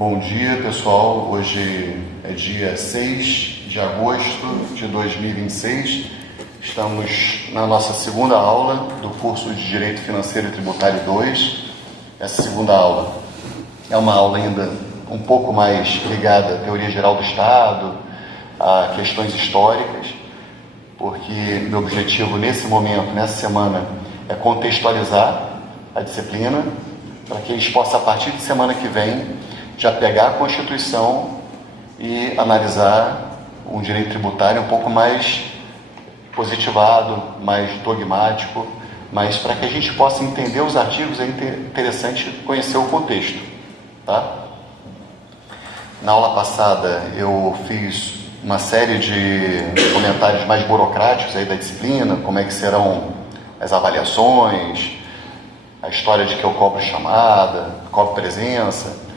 Bom dia, pessoal. Hoje é dia 6 de agosto de 2026. Estamos na nossa segunda aula do curso de Direito Financeiro e Tributário 2. Essa segunda aula é uma aula ainda um pouco mais ligada à teoria geral do Estado, a questões históricas, porque meu objetivo nesse momento, nessa semana, é contextualizar a disciplina, para que eles possam, a partir de semana que vem, já pegar a Constituição e analisar um direito tributário um pouco mais positivado, mais dogmático, mas para que a gente possa entender os artigos é interessante conhecer o contexto, tá? Na aula passada eu fiz uma série de comentários mais burocráticos aí da disciplina, como é que serão as avaliações, a história de que eu cobro chamada, cobro presença,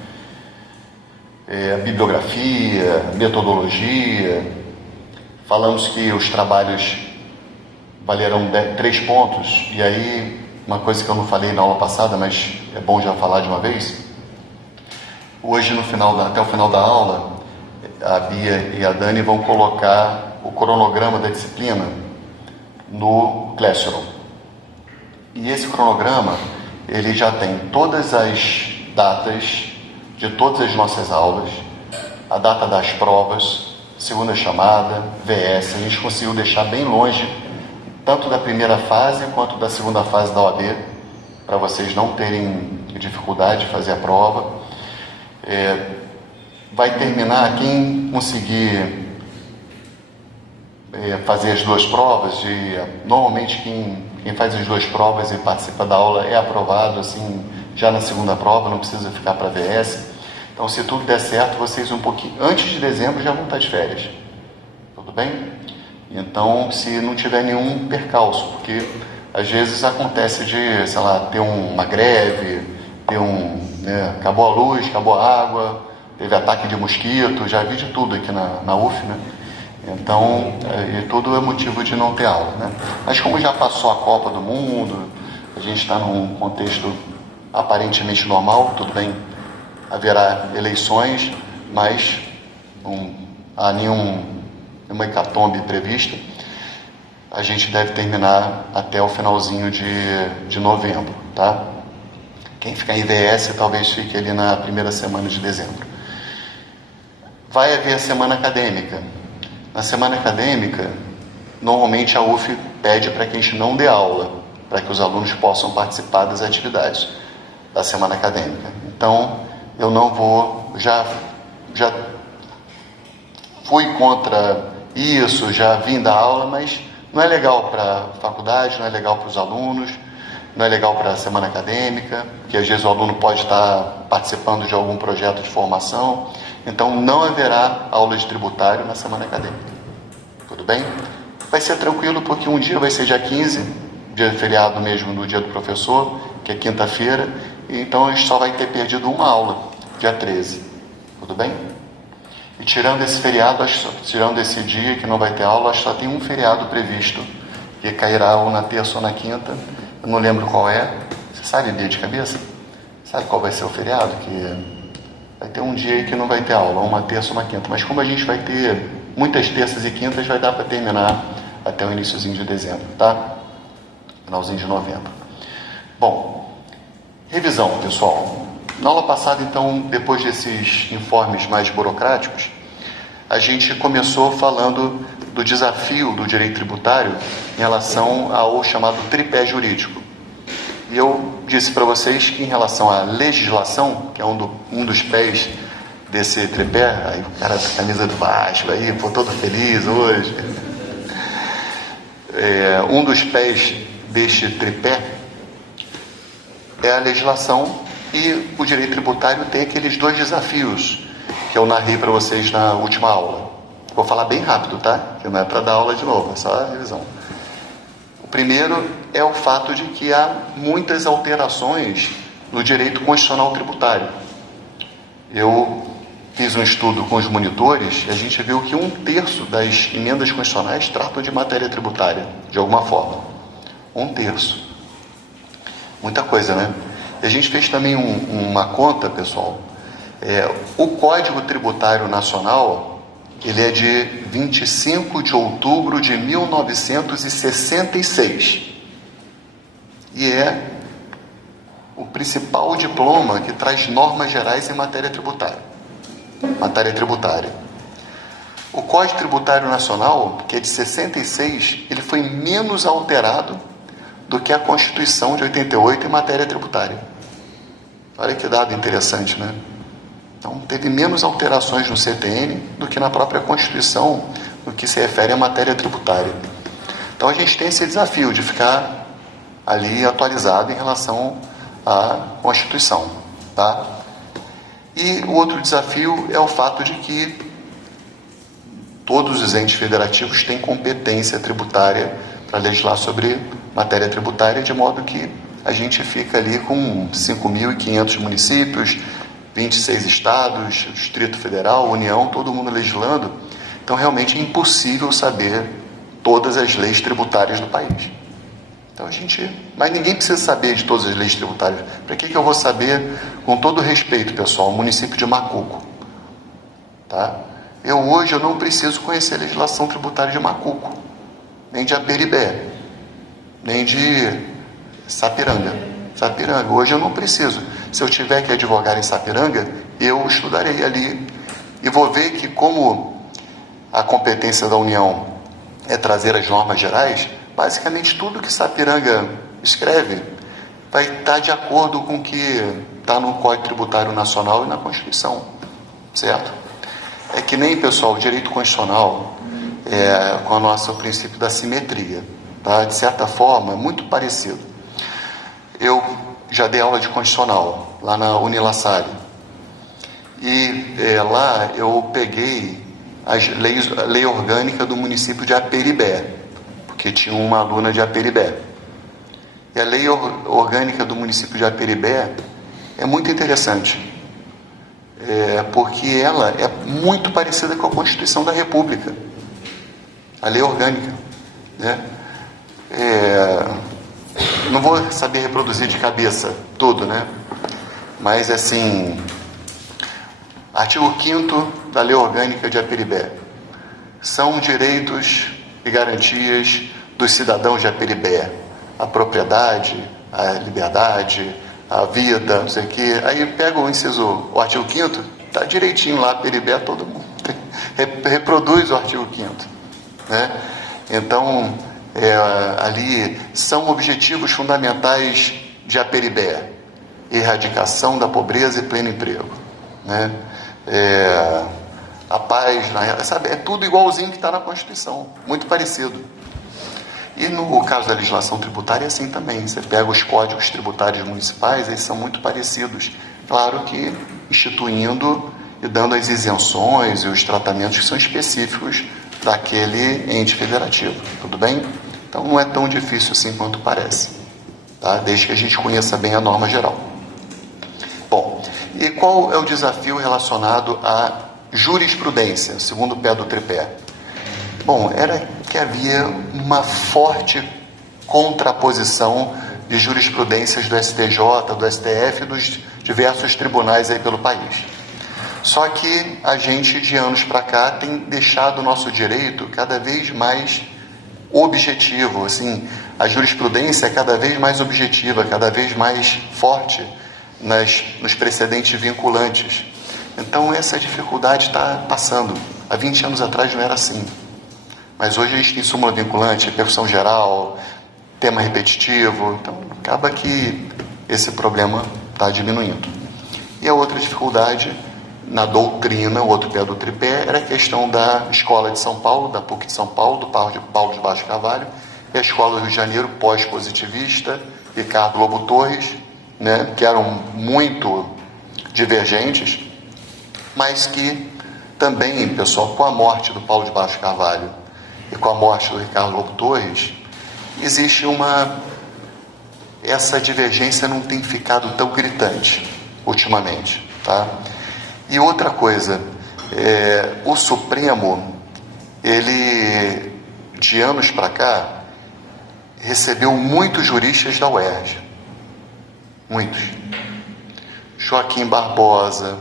bibliografia, metodologia. Falamos que os trabalhos valerão 3 pontos, e aí uma coisa que eu não falei na aula passada, mas é bom já falar de uma vez. Hoje, até o final da aula, a Bia e a Dani vão colocar o cronograma da disciplina no Classroom. E esse cronograma, ele já tem todas as datas de todas as nossas aulas, a data das provas, segunda chamada, VS. A gente conseguiu deixar bem longe, tanto da primeira fase quanto da segunda fase da OAB, para vocês não terem dificuldade de fazer a prova. Vai terminar quem conseguir fazer as duas provas, e normalmente quem faz as duas provas e participa da aula é aprovado assim já na segunda prova, não precisa ficar para VS. Então, se tudo der certo, vocês um pouquinho antes de dezembro já vão estar de férias, tudo bem? Então, se não tiver nenhum percalço, porque às vezes acontece de, sei lá, ter uma greve, acabou a luz, acabou a água, teve ataque de mosquito, já vi de tudo aqui na UF, né? Então, tudo é motivo de não ter aula, né? Mas como já passou a Copa do Mundo, a gente está num contexto aparentemente normal, tudo bem, haverá eleições, mas não há nenhuma hecatombe prevista. A gente deve terminar até o finalzinho de novembro, tá? Quem ficar em VS talvez fique ali na primeira semana de dezembro. Vai haver a semana acadêmica. Na semana acadêmica, normalmente a UF pede para que a gente não dê aula, para que os alunos possam participar das atividades da semana acadêmica. Então, eu não vou, já fui contra isso, já vim da aula, mas não é legal para a faculdade, não é legal para os alunos, não é legal para a semana acadêmica, porque às vezes o aluno pode estar participando de algum projeto de formação. Então, não haverá aula de tributário na semana acadêmica. Tudo bem? Vai ser tranquilo, porque um dia vai ser dia 15, dia feriado mesmo do dia do professor, que é quinta-feira, então a gente só vai ter perdido uma aula, dia 13. Tudo bem? E tirando esse feriado, tirando esse dia que não vai ter aula, acho que só tem um feriado previsto, que cairá ou na terça ou na quinta. Eu não lembro qual é. Você sabe, Bia, de cabeça? Sabe qual vai ser o feriado? Que vai ter um dia aí que não vai ter aula, uma terça ou uma quinta. Mas como a gente vai ter muitas terças e quintas, vai dar para terminar até o iniciozinho de dezembro, tá? Finalzinho de novembro. Bom, revisão, pessoal. Na aula passada, então, depois desses informes mais burocráticos, a gente começou falando do desafio do direito tributário em relação ao chamado tripé jurídico. E eu disse para vocês que em relação à legislação, que é um dos pés desse tripé, aí o cara da camisa do Vasco, aí, pô, todo feliz hoje. Um dos pés deste tripé é a legislação, e o direito tributário tem aqueles 2 desafios que eu narrei para vocês na última aula. Vou falar bem rápido, tá? Que não é para dar aula de novo, é só a revisão. O primeiro é o fato de que há muitas alterações no direito constitucional tributário. Eu fiz um estudo com os monitores e a gente viu que 1/3 das emendas constitucionais tratam de matéria tributária, de alguma forma. 1/3. Muita coisa, né? E a gente fez também uma conta, pessoal, O Código Tributário Nacional, ele é de 25 de outubro de 1966 e é o principal diploma que traz normas gerais em matéria tributária. O Código Tributário Nacional, que é de 66, ele foi menos alterado do que a Constituição de 88 em matéria tributária. Olha que dado interessante, né? Então, teve menos alterações no CTN do que na própria Constituição, no que se refere à matéria tributária. Então, a gente tem esse desafio de ficar ali atualizado em relação à Constituição, tá? E o outro desafio é o fato de que todos os entes federativos têm competência tributária para legislar sobre matéria tributária, de modo que a gente fica ali com 5.500 municípios, 26 estados, Distrito Federal, União, todo mundo legislando. Então, realmente é impossível saber todas as leis tributárias do país. Então, mas ninguém precisa saber de todas as leis tributárias. Para que eu vou saber, com todo respeito, pessoal, o município de Macuco? Tá? Hoje eu não preciso conhecer a legislação tributária de Macuco, nem de Aperibé, nem de Sapiranga. Hoje eu não preciso. Se eu tiver que advogar em Sapiranga, eu estudarei ali e vou ver que, como a competência da União é trazer as normas gerais, basicamente tudo que Sapiranga escreve vai estar de acordo com o que está no Código Tributário Nacional e na Constituição, certo? É que nem, pessoal, o direito constitucional com o nosso princípio da simetria, tá? De certa forma, é muito parecido. Eu já dei aula de constitucional lá na Unilassalle e lá eu peguei a lei orgânica do município de Aperibé, porque tinha uma aluna de Aperibé. E a lei orgânica do município de Aperibé é muito interessante, porque ela é muito parecida com a Constituição da República, a lei orgânica, né? Não vou saber reproduzir de cabeça tudo, né? Mas, assim, artigo 5º da Lei Orgânica de Aperibé. São direitos e garantias dos cidadãos de Aperibé. A propriedade, a liberdade, a vida, não sei o quê. Aí pega o artigo 5º, tá direitinho lá, Aperibé, todo mundo. Reproduz o artigo 5º, né? Então, ali são objetivos fundamentais de Aperibé: erradicação da pobreza e pleno emprego, né? A paz, sabe, é tudo igualzinho que está na Constituição, muito parecido. E no caso da legislação tributária é assim também. Você pega os códigos tributários municipais, eles são muito parecidos, claro que instituindo e dando as isenções e os tratamentos que são específicos daquele ente federativo, tudo bem? Então não é tão difícil assim quanto parece, tá? Desde que a gente conheça bem a norma geral. Bom, e qual é o desafio relacionado à jurisprudência, segundo pé do tripé? Bom, era que havia uma forte contraposição de jurisprudências do STJ, do STF e dos diversos tribunais aí pelo país. Só que a gente, de anos para cá, tem deixado o nosso direito cada vez mais objetivo, assim, a jurisprudência é cada vez mais objetiva, cada vez mais forte nos precedentes vinculantes. Então, essa dificuldade está passando. Há 20 anos atrás não era assim. Mas hoje a gente tem súmula vinculante, repercussão geral, tema repetitivo, então acaba que esse problema está diminuindo. E a outra dificuldade na doutrina, o outro pé do tripé, era a questão da Escola de São Paulo, da PUC de São Paulo, do Paulo de Baixo Carvalho, e a Escola do Rio de Janeiro, pós-positivista, Ricardo Lobo Torres, né, que eram muito divergentes, mas que também, pessoal, com a morte do Paulo de Baixo Carvalho e com a morte do Ricardo Lobo Torres, existe essa divergência não tem ficado tão gritante ultimamente, tá? E outra coisa, o Supremo, ele, de anos para cá, recebeu muitos juristas da UERJ, muitos. Joaquim Barbosa,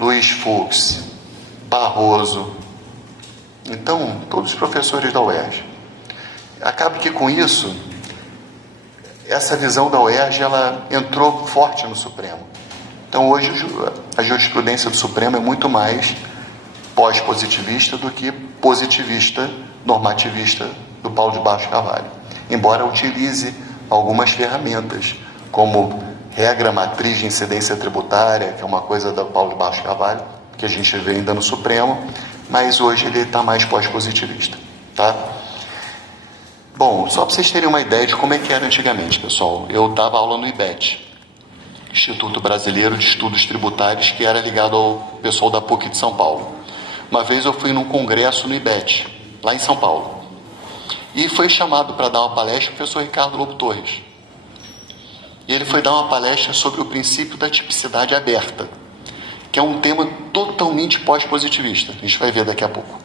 Luiz Fux, Barroso, então todos os professores da UERJ. Acaba que com isso, essa visão da UERJ, ela entrou forte no Supremo. Então hoje a jurisprudência do Supremo é muito mais pós-positivista do que positivista, normativista do Paulo de Barros Carvalho. Embora utilize algumas ferramentas, como regra matriz de incidência tributária, que é uma coisa do Paulo de Barros Carvalho, que a gente vê ainda no Supremo, mas hoje ele está mais pós-positivista, tá? Bom, só para vocês terem uma ideia de como é que era antigamente, pessoal, eu dava aula no IBET, Instituto Brasileiro de Estudos Tributários, que era ligado ao pessoal da PUC de São Paulo. Uma vez eu fui num congresso no IBET, lá em São Paulo, e foi chamado para dar uma palestra o professor Ricardo Lobo Torres. E ele foi dar uma palestra sobre o princípio da tipicidade aberta, que é um tema totalmente pós-positivista. A gente vai ver daqui a pouco.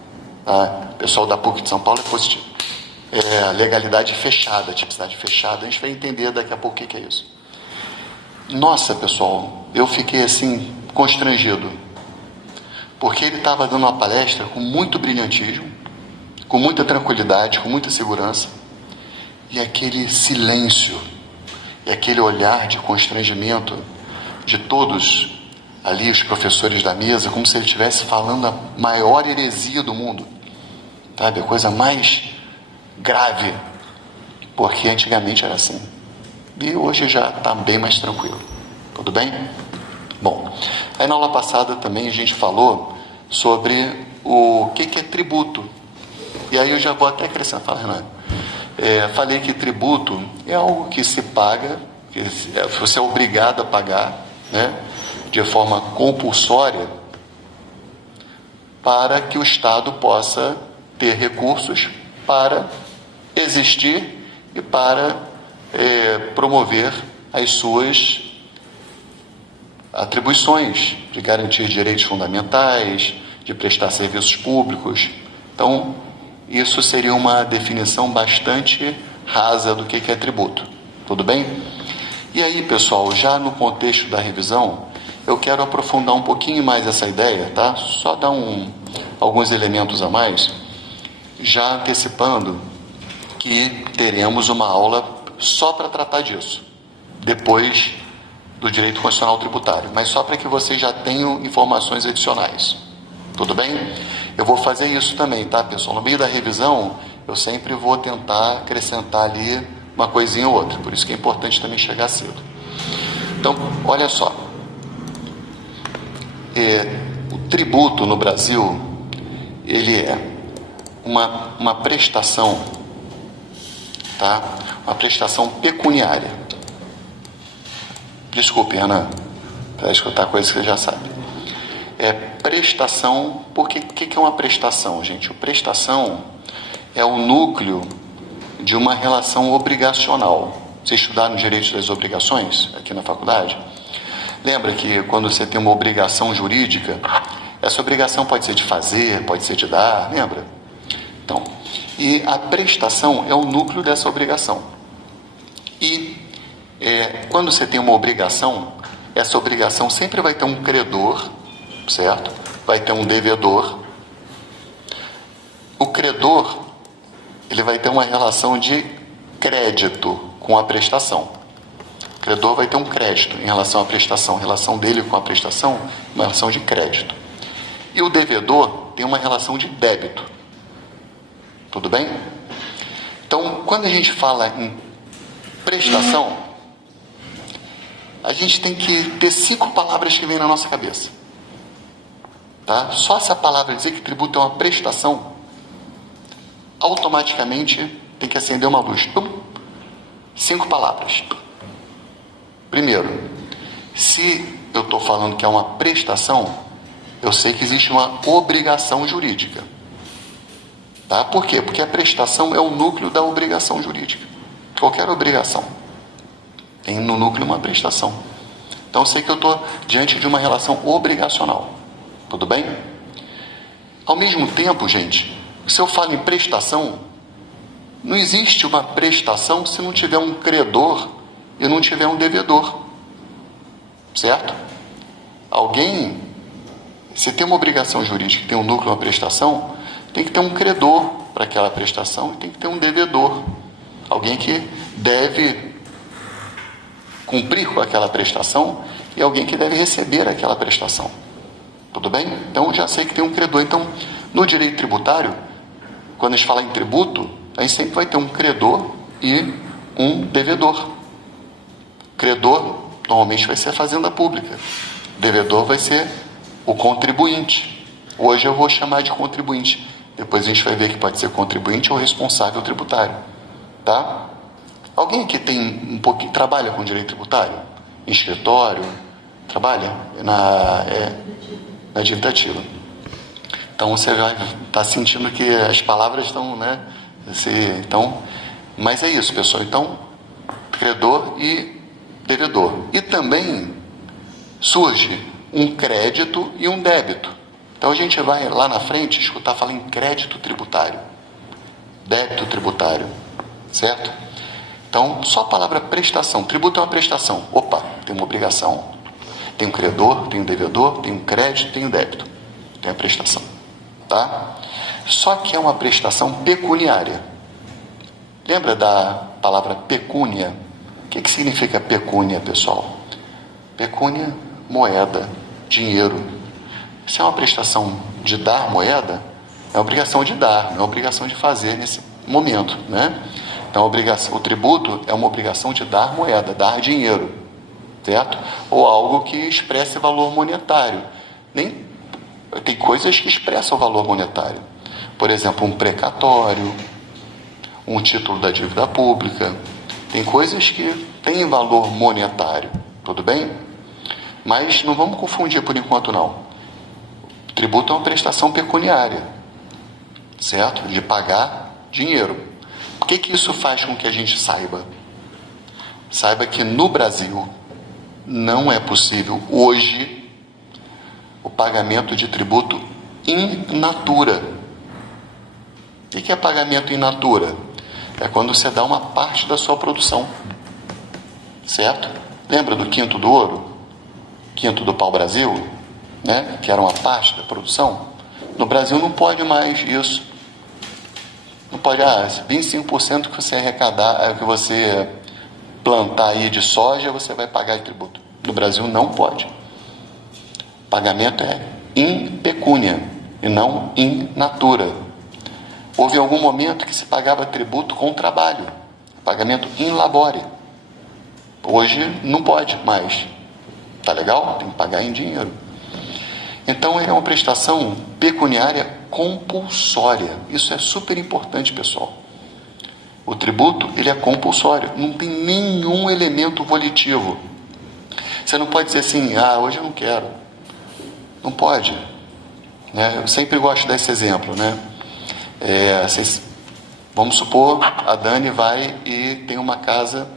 Tá? O pessoal da PUC de São Paulo é positivo. É legalidade fechada, tipicidade fechada. A gente vai entender daqui a pouco o que é isso. Nossa, pessoal, eu fiquei assim, constrangido. Porque ele estava dando uma palestra com muito brilhantismo, com muita tranquilidade, com muita segurança. E aquele silêncio, e aquele olhar de constrangimento de todos ali, os professores da mesa, como se ele estivesse falando a maior heresia do mundo, sabe? A coisa mais grave, porque antigamente era assim. E hoje já está bem mais tranquilo. Tudo bem? Bom, aí na aula passada também a gente falou sobre o que é tributo. E aí eu já vou até acrescentar, Renan. Falei que tributo é algo que se paga, que você é obrigado a pagar, né, de forma compulsória, para que o Estado possa ter recursos para existir e para promover as suas atribuições de garantir direitos fundamentais, de prestar serviços públicos. Então, isso seria uma definição bastante rasa do que é tributo. Tudo bem? E aí, pessoal, já no contexto da revisão, eu quero aprofundar um pouquinho mais essa ideia, tá? Só dar alguns elementos a mais, já antecipando que teremos uma aula só para tratar disso, depois do direito constitucional tributário, mas só para que vocês já tenham informações adicionais. Tudo bem? Eu vou fazer isso também, tá, pessoal? No meio da revisão, eu sempre vou tentar acrescentar ali uma coisinha ou outra, por isso que é importante também chegar cedo. Então, olha só. O tributo no Brasil, ele é uma prestação, tá? Uma prestação pecuniária. Desculpe, Renan, para escutar coisas que você já sabe. Prestação, porque o que é uma prestação, gente? Prestação é o núcleo de uma relação obrigacional. Vocês estudaram direitos das obrigações aqui na faculdade? Lembra que quando você tem uma obrigação jurídica, essa obrigação pode ser de fazer, pode ser de dar, lembra? Então, e a prestação é o núcleo dessa obrigação. E quando você tem uma obrigação, essa obrigação sempre vai ter um credor, certo? Vai ter um devedor. O credor, ele vai ter uma relação de crédito com a prestação. O credor vai ter um crédito em relação à prestação. A relação dele com a prestação é uma relação de crédito. E o devedor tem uma relação de débito. Tudo bem? Então, quando a gente fala em prestação, a gente tem que ter 5 palavras que vêm na nossa cabeça. Tá? Só essa palavra dizer que tributo é uma prestação, automaticamente tem que acender uma luz. 5 palavras. Primeiro, se eu estou falando que é uma prestação, eu sei que existe uma obrigação jurídica. Tá? Por quê? Porque a prestação é o núcleo da obrigação jurídica. Qualquer obrigação tem no núcleo uma prestação. Então eu sei que eu estou diante de uma relação obrigacional. Tudo bem? Ao mesmo tempo, gente, se eu falo em prestação, não existe uma prestação se não tiver um credor e não tiver um devedor. Certo? Alguém Se tem uma obrigação jurídica, tem um núcleo, uma prestação, tem que ter um credor para aquela prestação e tem que ter um devedor. Alguém que deve cumprir com aquela prestação e alguém que deve receber aquela prestação. Tudo bem? Então, já sei que tem um credor. Então, no direito tributário, quando a gente fala em tributo, a gente sempre vai ter um credor e um devedor. Credor, normalmente, vai ser a fazenda pública. Devedor vai ser o contribuinte. Hoje eu vou chamar de contribuinte. Depois a gente vai ver que pode ser contribuinte ou responsável tributário. Tá? Alguém aqui tem um pouquinho, trabalha com direito tributário? Em escritório? Trabalha? Na ditativa. Então você vai estar sentindo que as palavras estão, né? Então, mas é isso, pessoal. Então, credor e devedor. E também surge um crédito e um débito. Então a gente vai lá na frente escutar falar em crédito tributário, débito tributário, certo? Então, só a palavra prestação. Tributo é uma prestação. Opa, tem uma obrigação. Tem um credor, tem um devedor, tem um crédito, tem um débito. Tem a prestação. Tá? Só que é uma prestação pecuniária. Lembra da palavra pecúnia? O que significa pecúnia, pessoal? Pecúnia, moeda, dinheiro. Se é uma prestação de dar moeda, é obrigação de dar, não é obrigação de fazer nesse momento, né? Então, o tributo é uma obrigação de dar moeda, dar dinheiro, certo? Ou algo que expresse valor monetário. Tem coisas que expressam o valor monetário. Por exemplo, um precatório, um título da dívida pública. Tem coisas que têm valor monetário, tudo bem? Mas não vamos confundir por enquanto, não. O tributo é uma prestação pecuniária, certo? De pagar dinheiro. O que isso faz com que a gente saiba? Saiba que no Brasil não é possível hoje o pagamento de tributo in natura. O que é pagamento in natura? É quando você dá uma parte da sua produção, certo? Lembra do quinto do ouro? Quinto do pau-brasil, né? Que era uma parte da produção? No Brasil não pode mais isso. Não pode, 25% que você arrecadar, que você plantar aí de soja, você vai pagar de tributo. No Brasil não pode. Pagamento é in pecúnia e não in natura. Houve algum momento que se pagava tributo com trabalho, pagamento in labore. Hoje não pode mais. Tá legal? Tem que pagar em dinheiro. Então, é uma prestação pecuniária compulsória. Isso é super importante, pessoal. O tributo, ele é compulsório. Não tem nenhum elemento volitivo. Você não pode dizer assim, hoje eu não quero. Não pode. Né? Eu sempre gosto desse exemplo, né? Vamos supor, a Dani vai e tem uma casa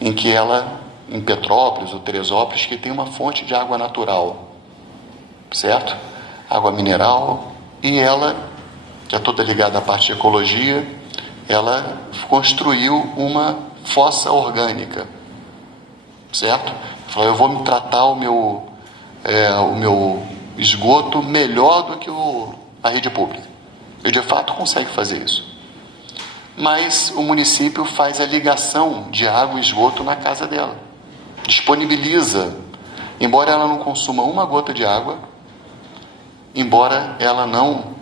em que ela, em Petrópolis ou Teresópolis, que tem uma fonte de água natural. Certo? Água mineral, e ela, que é toda ligada à parte de ecologia, ela construiu uma fossa orgânica, certo? Falou, eu vou me tratar o meu esgoto melhor do que a rede pública. E de fato consegue fazer isso. Mas o município faz a ligação de água e esgoto na casa dela. Disponibiliza, embora ela não consuma uma gota de água, embora ela não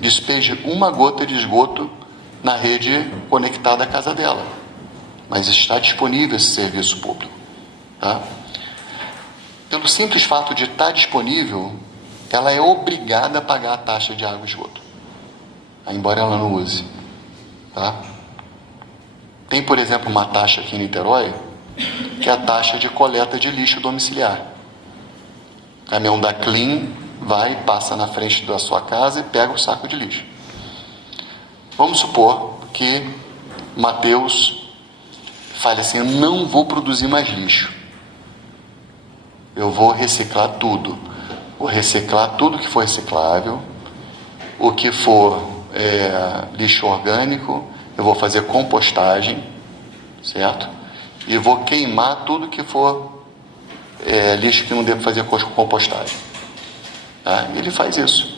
despeje uma gota de esgoto na rede conectada à casa dela. Mas está disponível esse serviço público. Tá? Pelo simples fato de estar disponível, ela é obrigada a pagar a taxa de água e esgoto, embora ela não use. Tá? Tem, por exemplo, uma taxa aqui em Niterói, que é a taxa de coleta de lixo domiciliar. O caminhão da Clean vai, passa na frente da sua casa e pega o saco de lixo. Vamos supor que Mateus fale assim, eu não vou produzir mais lixo. Eu vou reciclar tudo. Vou reciclar tudo que for reciclável. O que for lixo orgânico, eu vou fazer compostagem, certo? E vou queimar tudo que for lixo que não devo fazer compostagem. Tá? Ele faz isso,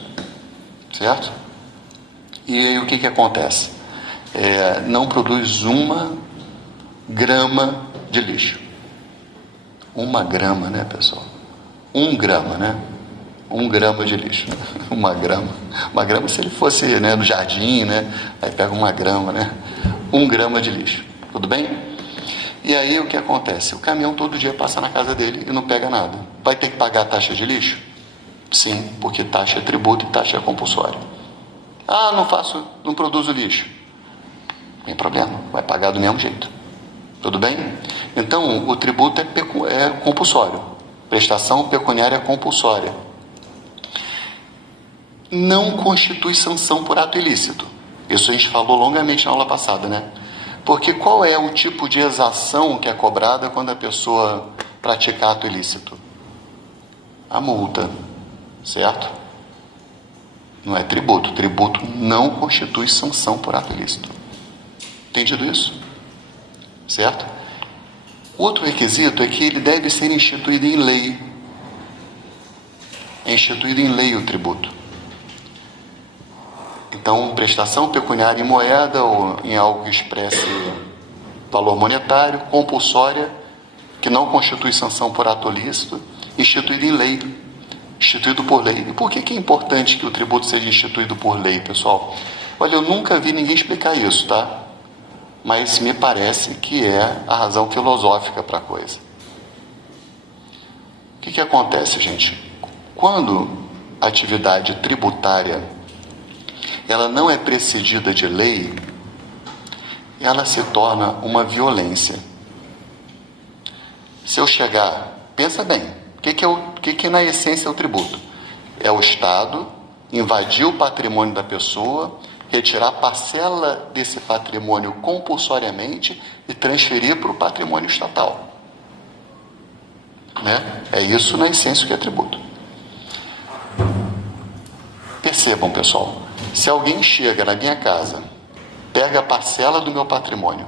certo? E aí o que acontece? Não produz 1 grama de lixo. 1 grama, né, pessoal? 1 grama, né? 1 grama de lixo. 1 grama. 1 grama se ele fosse, né, no jardim, né? Aí pega 1 grama, né? 1 grama de lixo. Tudo bem? E aí o que acontece? O caminhão todo dia passa na casa dele e não pega nada. Vai ter que pagar a taxa de lixo? Sim, porque taxa é tributo e taxa é compulsória. Ah, não produzo lixo. Não tem problema, vai pagar do mesmo jeito. Tudo bem? Então, o tributo é compulsório. Prestação pecuniária compulsória. Não constitui sanção por ato ilícito. Isso a gente falou longamente na aula passada, né? Porque qual é o tipo de exação que é cobrada quando a pessoa pratica ato ilícito? A multa, certo? Não é tributo. Tributo não constitui sanção por ato ilícito. Entendido isso? Certo? Outro requisito é que ele deve ser instituído em lei. É instituído em lei o tributo. Então, prestação pecuniária em moeda ou em algo que expresse valor monetário, compulsória, que não constitui sanção por ato ilícito, instituído em lei, instituído por lei. E por que é importante que o tributo seja instituído por lei, pessoal? Olha, eu nunca vi ninguém explicar isso, tá? Mas me parece que é a razão filosófica para a coisa. O que acontece, gente? Quando a atividade tributária ela não é precedida de lei, ela se torna uma violência. Se eu chegar, pensa bem, o que na essência é o tributo? É o Estado invadir o patrimônio da pessoa, retirar parcela desse patrimônio compulsoriamente e transferir para o patrimônio estatal. Né? É isso na essência que é tributo. Percebam, pessoal, se alguém chega na minha casa, pega a parcela do meu patrimônio,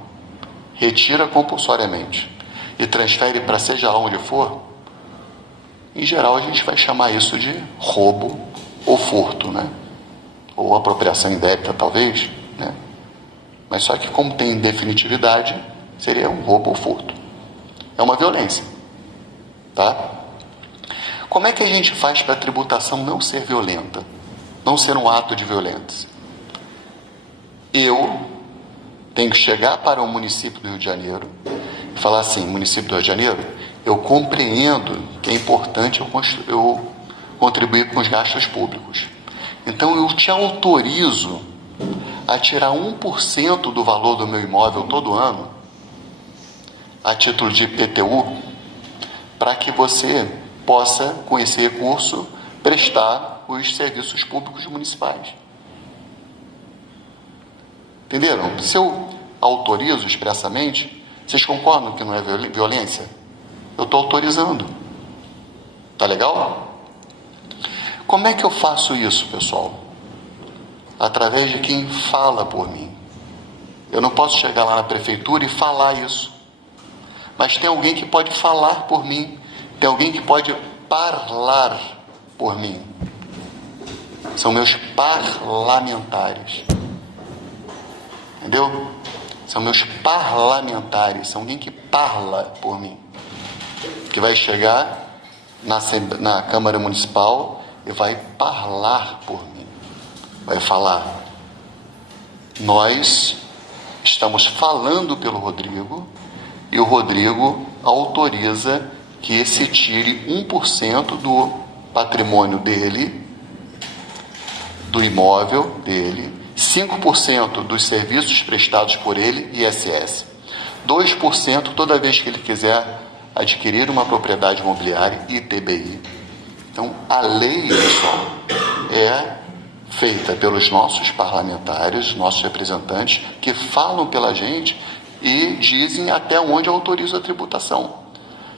retira compulsoriamente e transfere para seja lá onde for, em geral a gente vai chamar isso de roubo ou furto, né? Ou apropriação indébita, talvez, né? Mas só que como tem definitividade, seria um roubo ou furto. É uma violência, tá? Como é que a gente faz para a tributação não ser violenta? Não ser um ato de violência? Eu tenho que chegar para o município do Rio de Janeiro e falar assim: município do Rio de Janeiro, eu compreendo que é importante eu contribuir com os gastos públicos. Então eu te autorizo a tirar 1% do valor do meu imóvel todo ano, a título de IPTU, para que você possa, com esse recurso, prestar os serviços públicos municipais. Entenderam? Se eu autorizo expressamente, vocês concordam que não é violência? Eu estou autorizando. Tá legal? Como é que eu faço isso, pessoal? Através de quem fala por mim. Eu não posso chegar lá na prefeitura e falar isso. Mas tem alguém que pode falar por mim. Tem alguém que pode falar por mim. São meus parlamentares. Entendeu? São meus parlamentares. São alguém que parla por mim. Que vai chegar na Câmara Municipal e vai falar por mim. Vai falar: nós estamos falando pelo Rodrigo e o Rodrigo autoriza que se tire 1% do patrimônio dele, do imóvel dele, 5% dos serviços prestados por ele, ISS, 2% toda vez que ele quiser adquirir uma propriedade imobiliária, ITBI. Então, a lei, pessoal, é feita pelos nossos parlamentares, nossos representantes, que falam pela gente e dizem até onde autoriza a tributação.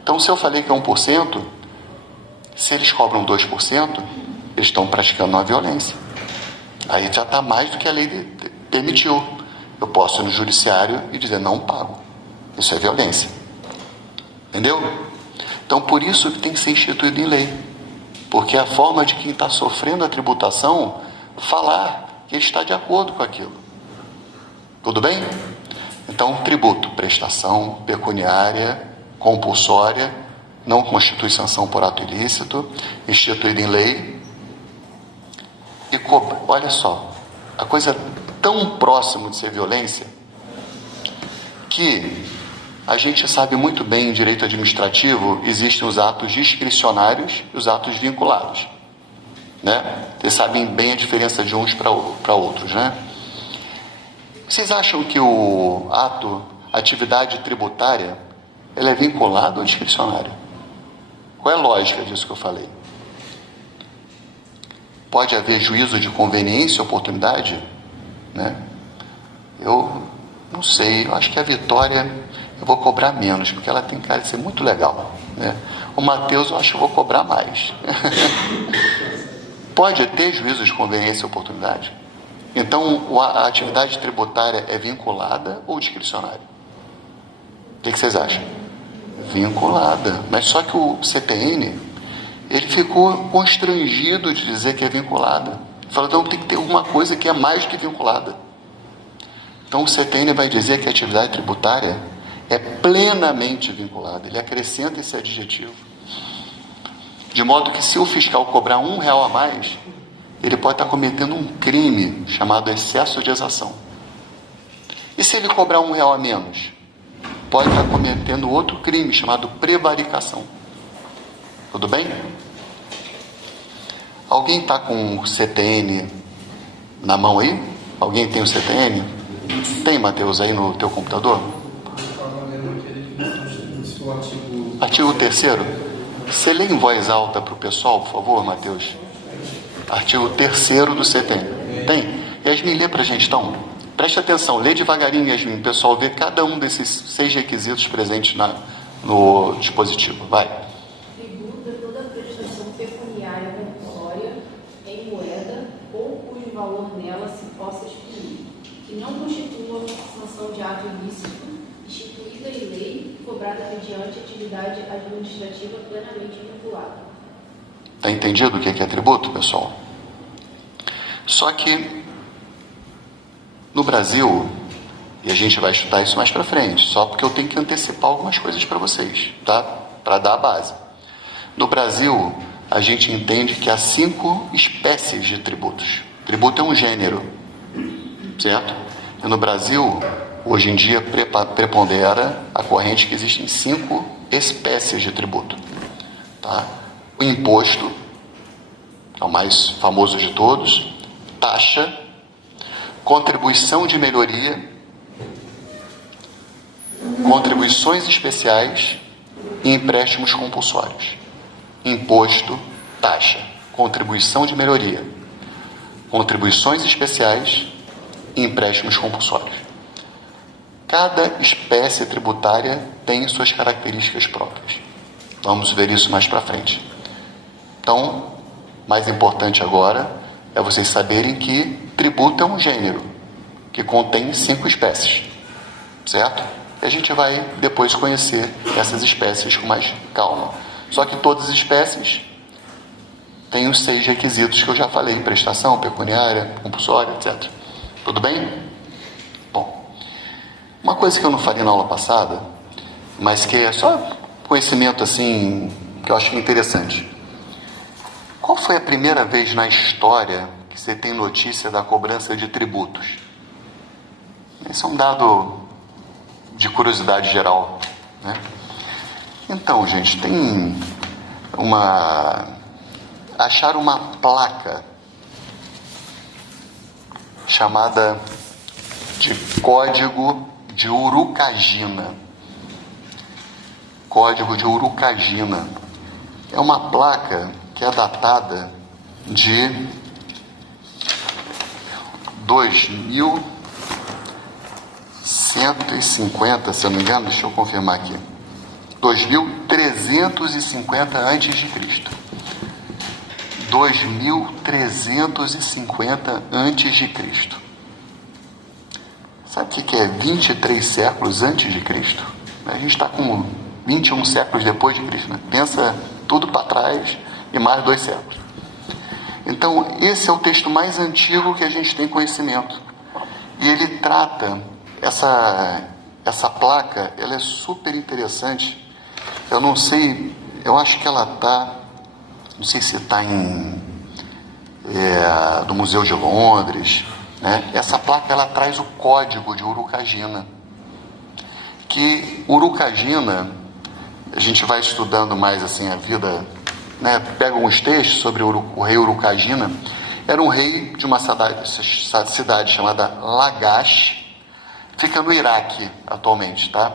Então, se eu falei que é 1%, se eles cobram 2%, eles estão praticando uma violência. Aí já está mais do que a lei permitiu. Eu posso ir no judiciário e dizer: não pago. Isso é violência. Entendeu? Então, por isso que tem que ser instituído em lei. Porque é a forma de quem está sofrendo a tributação falar que ele está de acordo com aquilo. Tudo bem? Então, tributo, prestação pecuniária, compulsória, não constitui sanção por ato ilícito, instituída em lei. E olha só, a coisa tão próxima de ser violência que a gente sabe muito bem em direito administrativo existem os atos discricionários e os atos vinculados, né? Vocês sabem bem a diferença de uns para outros, né? Vocês acham que o ato, atividade tributária, ela é vinculada ou discricionária? Qual é a lógica disso que eu falei? Pode haver juízo de conveniência e oportunidade, né? Eu não sei, eu acho que a Vitória eu vou cobrar menos, porque ela tem cara de ser muito legal, né? O Matheus eu acho que eu vou cobrar mais. Pode ter juízo de conveniência e oportunidade? Então, a atividade tributária é vinculada ou discricionária? O que vocês acham? Vinculada. Mas só que o CTN, ele ficou constrangido de dizer que é vinculada. Ele falou, então tem que ter alguma coisa que é mais que vinculada. Então, o CTN vai dizer que a atividade tributária é plenamente vinculada. Ele acrescenta esse adjetivo. De modo que se o fiscal cobrar R$1 a mais, ele pode estar cometendo um crime chamado excesso de exação. E se ele cobrar R$1 a menos, pode estar cometendo outro crime chamado prevaricação. Tudo bem? Alguém está com o CTN na mão aí? Alguém tem o CTN? Tem, Matheus, aí no teu computador? Artigo 3º. Você lê em voz alta para o pessoal, por favor, Matheus? Artigo 3º do CTN. Tem? Yasmin, lê para a gente, então. Preste atenção, lê devagarinho, Yasmin. O pessoal vê cada um desses 6 requisitos presentes no dispositivo. Vai. Tributa toda prestação pecuniária compulsória em moeda ou cujo valor nela se possa excluir, que não constitua sanção de ato ilícito, instituída em lei e cobrada mediante atividade administrativa plenamente vinculada. Está entendido o que é tributo, pessoal? Só que no Brasil, e a gente vai estudar isso mais para frente, só porque eu tenho que antecipar algumas coisas para vocês, tá? Para dar a base. No Brasil, a gente entende que há 5 espécies de tributos. Tributo é um gênero, certo? E no Brasil, hoje em dia, prepondera a corrente que existem 5 espécies de tributo, tá? O imposto, é o mais famoso de todos, taxa, contribuição de melhoria, contribuições especiais e empréstimos compulsórios. Imposto, taxa, contribuição de melhoria, contribuições especiais e empréstimos compulsórios. Cada espécie tributária tem suas características próprias. Vamos ver isso mais para frente. Então, mais importante agora é vocês saberem que tributo é um gênero que contém 5 espécies, certo? E a gente vai depois conhecer essas espécies com mais calma. Só que todas as espécies têm os 6 requisitos que eu já falei: prestação pecuniária, compulsória, etc. Tudo bem? Bom, uma coisa que eu não falei na aula passada, mas que é só conhecimento assim, que eu acho que é interessante. Qual foi a primeira vez na história que você tem notícia da cobrança de tributos? Esse é um dado de curiosidade geral, né? Então, gente, tem acharam uma placa chamada de Código de Urucagina. Código de Urucagina. É uma placa que é datada de 2150, se eu não me engano, deixa eu confirmar aqui. 2350 a.C. 2350 a.C. Sabe o que é 23 séculos antes de Cristo? A gente está com 21 séculos depois de Cristo, né? Pensa tudo para trás, e mais 2 séculos. Então, esse é o texto mais antigo que a gente tem conhecimento. E ele trata essa placa, ela é super interessante. Eu não sei, eu acho que ela está, não sei se está do Museu de Londres, né? Essa placa, ela traz o código de Urucagina. Que Urucagina, a gente vai estudando mais assim a vida, né? Pega alguns textos sobre o rei Urucagina. Era um rei de uma cidade chamada Lagash, fica no Iraque atualmente, tá?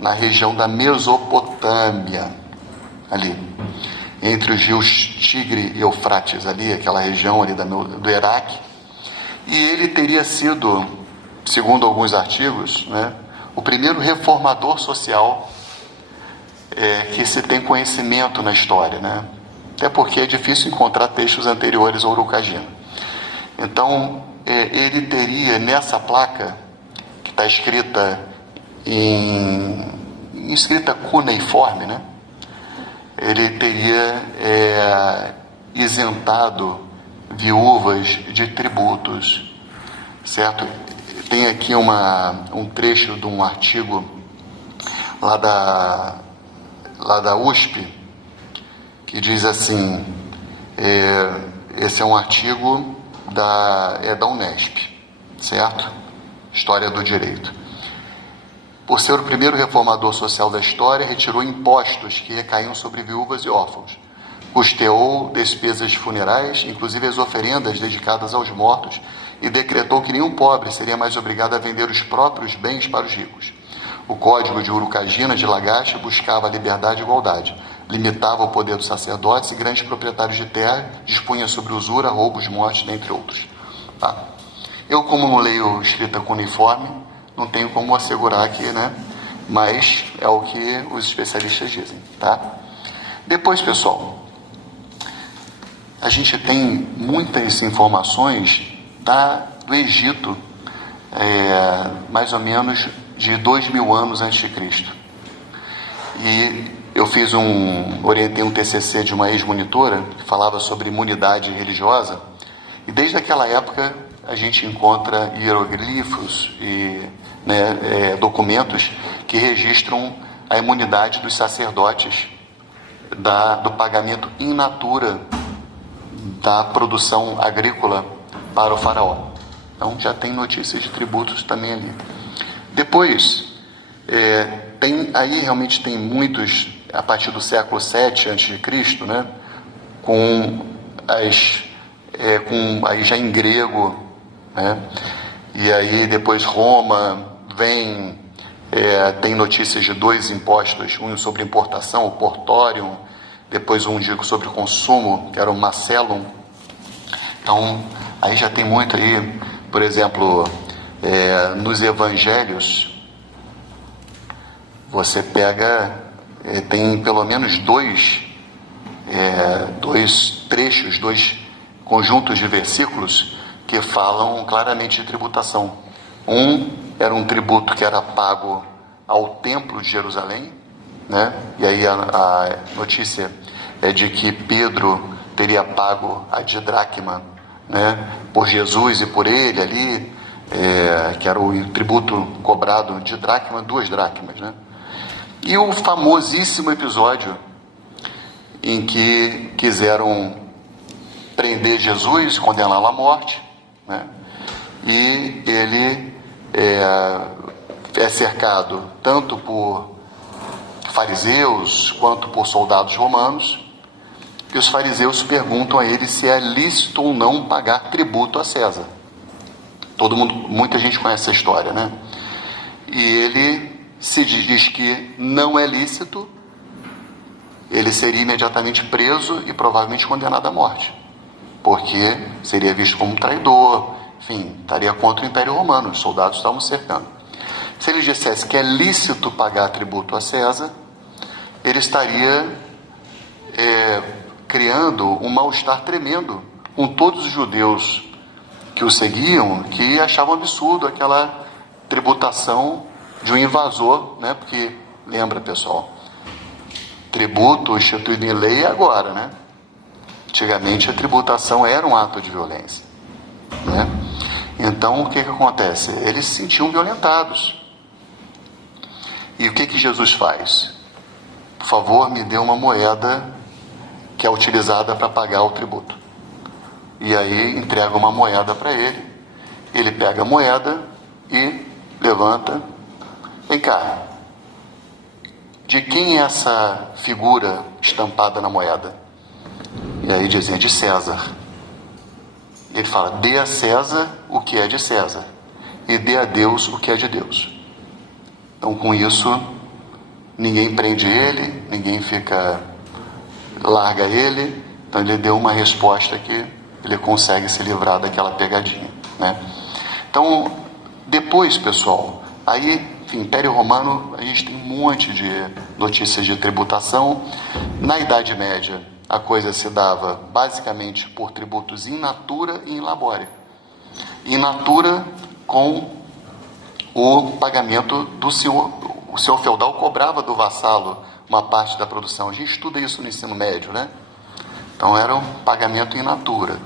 Na região da Mesopotâmia, ali, entre os rios Tigre e Eufrates, ali, aquela região ali do Iraque. E ele teria sido, segundo alguns artigos, né, o primeiro reformador social que se tem conhecimento na história, né? Até porque é difícil encontrar textos anteriores ao Urucagina. Então, ele teria nessa placa, que está escrita escrita cuneiforme, né? Ele teria isentado viúvas de tributos, certo? Tem aqui um trecho de um artigo lá da USP, que diz assim, esse é um artigo da Unesp, certo? História do Direito. Por ser o primeiro reformador social da história, retirou impostos que recaíam sobre viúvas e órfãos, custeou despesas funerais, inclusive as oferendas dedicadas aos mortos, e decretou que nenhum pobre seria mais obrigado a vender os próprios bens para os ricos. O Código de Urucagina de Lagash buscava a liberdade e igualdade, limitava o poder dos sacerdotes e grandes proprietários de terra, dispunha sobre usura, roubos, mortes, dentre outros. Tá? Eu, como não leio escrita cuneiforme, não tenho como assegurar aqui, né? Mas é o que os especialistas dizem, tá? Depois, pessoal, a gente tem muitas informações do Egito, mais ou menos de 2000 anos antes de Cristo. E eu orientei um TCC de uma ex-monitora que falava sobre imunidade religiosa, e desde aquela época a gente encontra hieroglifos e documentos que registram a imunidade dos sacerdotes do pagamento in natura da produção agrícola para o faraó. Então já tem notícias de tributos também ali. Depois, realmente tem muitos, a partir do século VII a.C., né, aí já em grego, né, e aí depois Roma tem notícias de 2 impostos, um sobre importação, o portorium, depois um sobre consumo, que era o macellum. Então, aí já tem muito aí, por exemplo, nos evangelhos, você pega, tem pelo menos 2 trechos, 2 conjuntos de versículos que falam claramente de tributação. Era um tributo que era pago ao Templo de Jerusalém, né? E aí a notícia é de que Pedro teria pago a didracma, né, por Jesus e por ele ali, que era o tributo cobrado de dracma, 2 dracmas, né? E o famosíssimo episódio em que quiseram prender Jesus, condená-lo à morte, né? E ele é cercado tanto por fariseus quanto por soldados romanos, e os fariseus perguntam a ele se é lícito ou não pagar tributo a César. Muita gente conhece essa história, né? E ele se diz que não é lícito, ele seria imediatamente preso e provavelmente condenado à morte, porque seria visto como um traidor, enfim, estaria contra o Império Romano, os soldados estavam cercando. Se ele dissesse que é lícito pagar tributo a César, ele estaria criando um mal-estar tremendo com todos os judeus que o seguiam, que achavam absurdo aquela tributação de um invasor, né? Porque, lembra, pessoal, tributo instituído em lei é agora, né? Antigamente a tributação era um ato de violência, né? Então o que acontece? Eles se sentiam violentados. E o que Jesus faz? Por favor, me dê uma moeda que é utilizada para pagar o tributo. E aí entrega uma moeda para ele, ele pega a moeda e levanta. Vem cá, de quem é essa figura estampada na moeda? E aí dizem, de César. E ele fala, dê a César o que é de César, e dê a Deus o que é de Deus. Então com isso, ninguém prende ele, ninguém larga ele. Então ele deu uma resposta que ele consegue se livrar daquela pegadinha, né? Então, depois, pessoal, aí, enfim, Império Romano, a gente tem um monte de notícias de tributação. Na Idade Média, a coisa se dava basicamente por tributos in natura e in labore. In natura, com o pagamento do senhor. O senhor feudal cobrava do vassalo uma parte da produção. A gente estuda isso no ensino médio, né? Então era um pagamento in natura.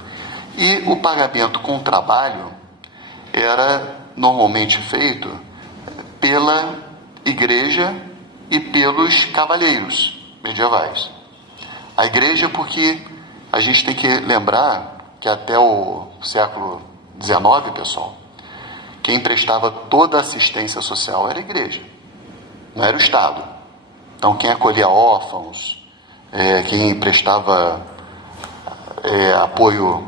E o pagamento com trabalho era normalmente feito pela igreja e pelos cavalheiros medievais. A igreja, porque a gente tem que lembrar que até o século XIX, pessoal, quem prestava toda a assistência social era a igreja, não era o Estado. Então quem acolhia órfãos, quem prestava apoio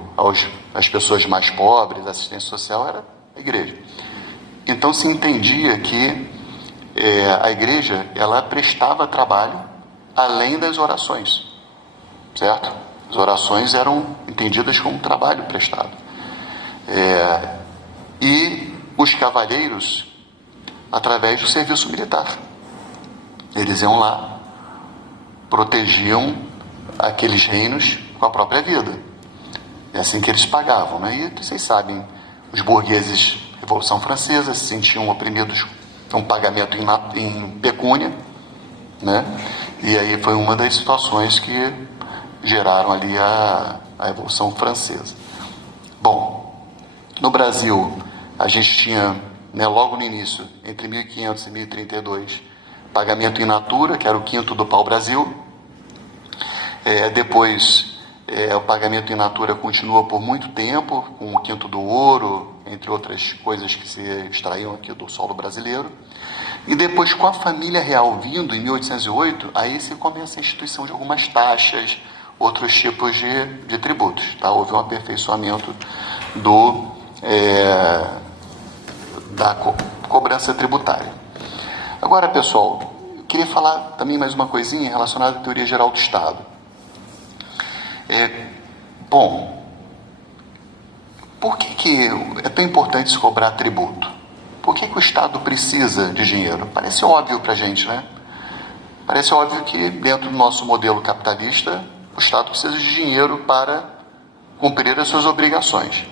às pessoas mais pobres, assistência social, era a igreja. Então se entendia que a igreja, ela prestava trabalho além das orações, certo? As orações eram entendidas como trabalho prestado. E os cavalheiros, através do serviço militar, eles iam lá, protegiam aqueles reinos com a própria vida. É assim que eles pagavam, né? E vocês sabem, os burgueses, Revolução Francesa, se sentiam oprimidos com um pagamento em pecúnia, né? E aí foi uma das situações que geraram ali a Revolução Francesa. Bom, no Brasil, a gente tinha, né, logo no início, entre 1500 e 1032, pagamento in natura, que era o quinto do pau-brasil. Depois, o pagamento in natura continua por muito tempo, com o quinto do ouro, entre outras coisas que se extraíam aqui do solo brasileiro. E depois, com a família real vindo, em 1808, aí se começa a instituição de algumas taxas, outros tipos de tributos. Tá? Houve um aperfeiçoamento da cobrança tributária. Agora, pessoal, eu queria falar também mais uma coisinha relacionada à teoria geral do Estado. Bom, por que é tão importante se cobrar tributo? Por que o Estado precisa de dinheiro? Parece óbvio para a gente, né? Parece óbvio que dentro do nosso modelo capitalista, o Estado precisa de dinheiro para cumprir as suas obrigações.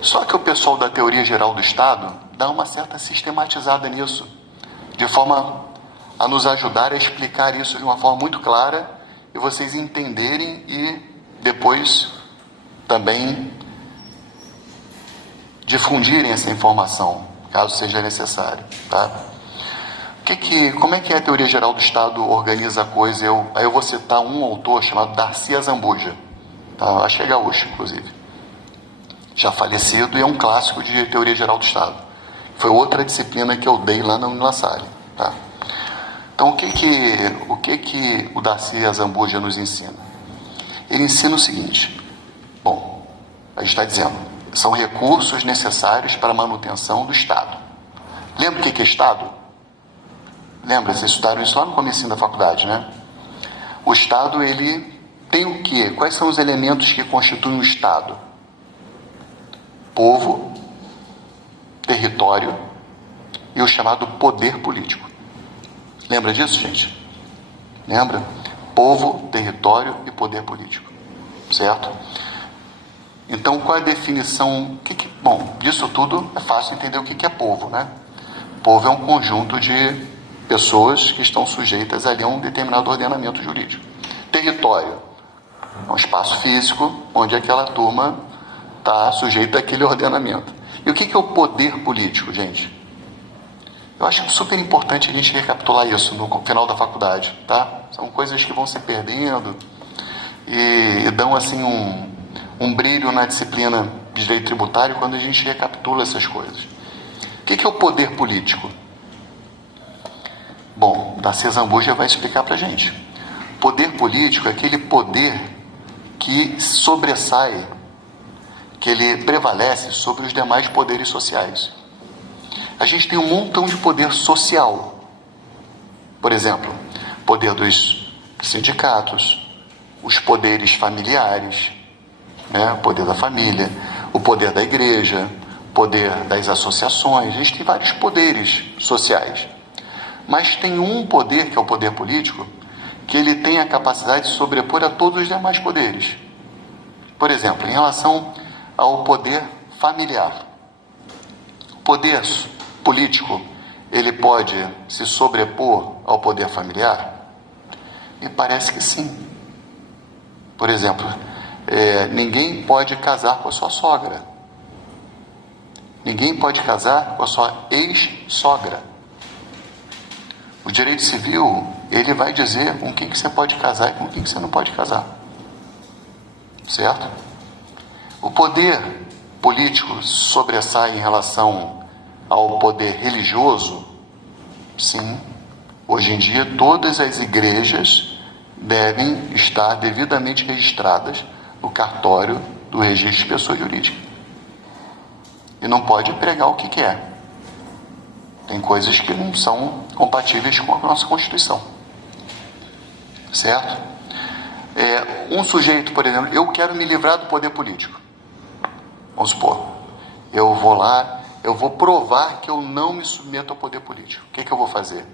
Só que o pessoal da teoria geral do Estado dá uma certa sistematizada nisso, de forma a nos ajudar a explicar isso de uma forma muito clara e vocês entenderem e depois também difundirem essa informação, caso seja necessário, tá? Como é que a teoria geral do Estado organiza a coisa? Aí eu vou citar um autor chamado Darcy Azambuja, tá? Acho que é gaúcho, inclusive, já falecido, e é um clássico de teoria geral do Estado. Foi outra disciplina que eu dei lá na Unilassalle, tá? Então, o que o Darcy Azambuja nos ensina? Ele ensina o seguinte: bom, a gente está dizendo, são recursos necessários para a manutenção do Estado. Lembra o que é Estado? Lembra, vocês estudaram isso lá no comecinho da faculdade, né? O Estado, ele tem o quê? Quais são os elementos que constituem o Estado? Povo, território e o chamado poder político. Lembra disso, gente? Lembra? Povo, território e poder político, certo? Então, qual é a definição? Bom, disso tudo é fácil entender o que é povo, né? Povo é um conjunto de pessoas que estão sujeitas ali a um determinado ordenamento jurídico. Território. É um espaço físico onde aquela turma está sujeita àquele ordenamento. E o que é o poder político, gente? Eu acho super importante a gente recapitular isso no final da faculdade, tá? São coisas que vão se perdendo e dão assim um brilho na disciplina de direito tributário quando a gente recapitula essas coisas. O que é o poder político? Bom, Darcy Zambuja vai explicar para a gente. Poder político é aquele poder que sobressai, que ele prevalece sobre os demais poderes sociais. A gente tem um montão de poder social. Por exemplo, poder dos sindicatos, os poderes familiares, né? O poder da família, o poder da igreja, o poder das associações. A gente tem vários poderes sociais. Mas tem um poder, que é o poder político, que ele tem a capacidade de sobrepor a todos os demais poderes. Por exemplo, em relação ao poder familiar. O poder político, ele pode se sobrepor ao poder familiar? Me parece que sim. Por exemplo, ninguém pode casar com a sua sogra. Ninguém pode casar com a sua ex-sogra. O direito civil, ele vai dizer com quem que você pode casar e com quem que você não pode casar. Certo? O poder político sobressai em relação ao poder religioso? Sim. Hoje em dia, todas as igrejas devem estar devidamente registradas no cartório do registro de pessoa jurídica. E não pode pregar o que quer. Tem coisas que não são compatíveis com a nossa Constituição. Certo? Um sujeito, por exemplo, eu quero me livrar do poder político. Vamos supor, eu vou lá, eu vou provar que eu não me submeto ao poder político. O que eu vou fazer?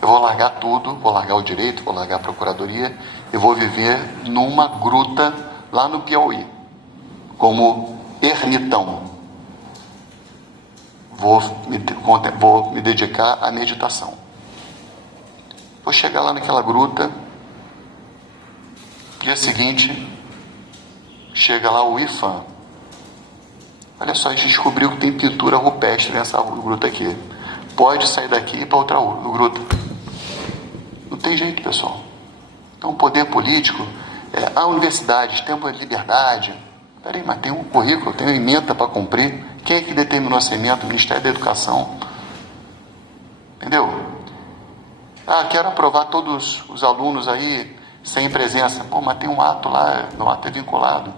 Eu vou largar tudo, vou largar o direito, vou largar a procuradoria e vou viver numa gruta lá no Piauí, como ermitão. Vou me dedicar à meditação. Vou chegar lá naquela gruta, dia seguinte, chega lá o IFAM. Olha só, a gente descobriu que tem pintura rupestre nessa gruta aqui. Pode sair daqui e ir para outra gruta. Não tem jeito, pessoal. Então, o poder político, universidades, tempo de liberdade. Peraí, mas tem um currículo, tem uma ementa para cumprir. Quem é que determinou essa ementa? O Ministério da Educação. Entendeu? Quero aprovar todos os alunos aí sem presença. Pô, mas tem um ato lá, o ato é vinculado.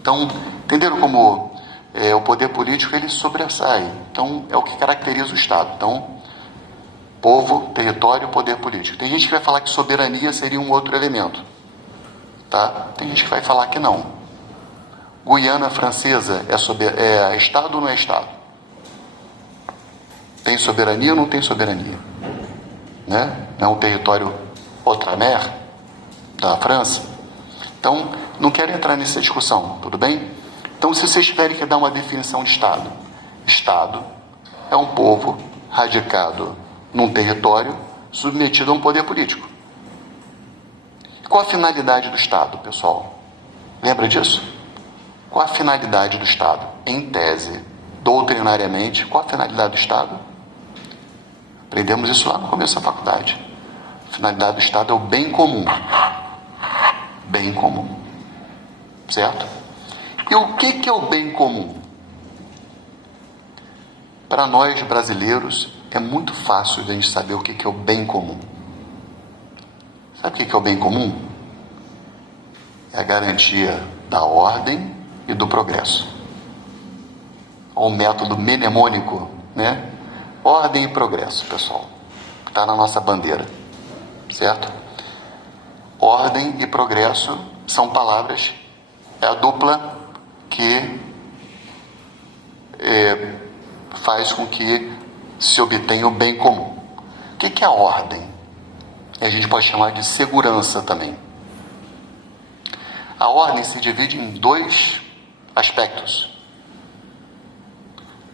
Então, entenderam como o poder político ele sobressai? Então, é o que caracteriza o Estado. Então, povo, território, poder político. Tem gente que vai falar que soberania seria um outro elemento. Tá? Tem gente que vai falar que não. Guiana Francesa é Estado ou não é Estado? Tem soberania ou não tem soberania? Né? Não é um território outre-mer da França? Então, não quero entrar nessa discussão, tudo bem? Então, se vocês tiverem que dar uma definição de Estado, Estado é um povo radicado num território submetido a um poder político. Qual a finalidade do Estado, pessoal? Lembra disso? Qual a finalidade do Estado? Em tese, doutrinariamente, qual a finalidade do Estado? Aprendemos isso lá no começo da faculdade. A finalidade do Estado é o bem comum. Bem comum. Certo? E o que é o bem comum? Para nós brasileiros, é muito fácil de a gente saber o que é o bem comum. Sabe o que é o bem comum? É a garantia da ordem e do progresso. O método mnemônico, né? Ordem e progresso, pessoal. Está na nossa bandeira. Certo? Ordem e progresso são palavras, é a dupla que faz com que se obtenha o bem comum. O que é a ordem? A gente pode chamar de segurança também. A ordem se divide em dois aspectos: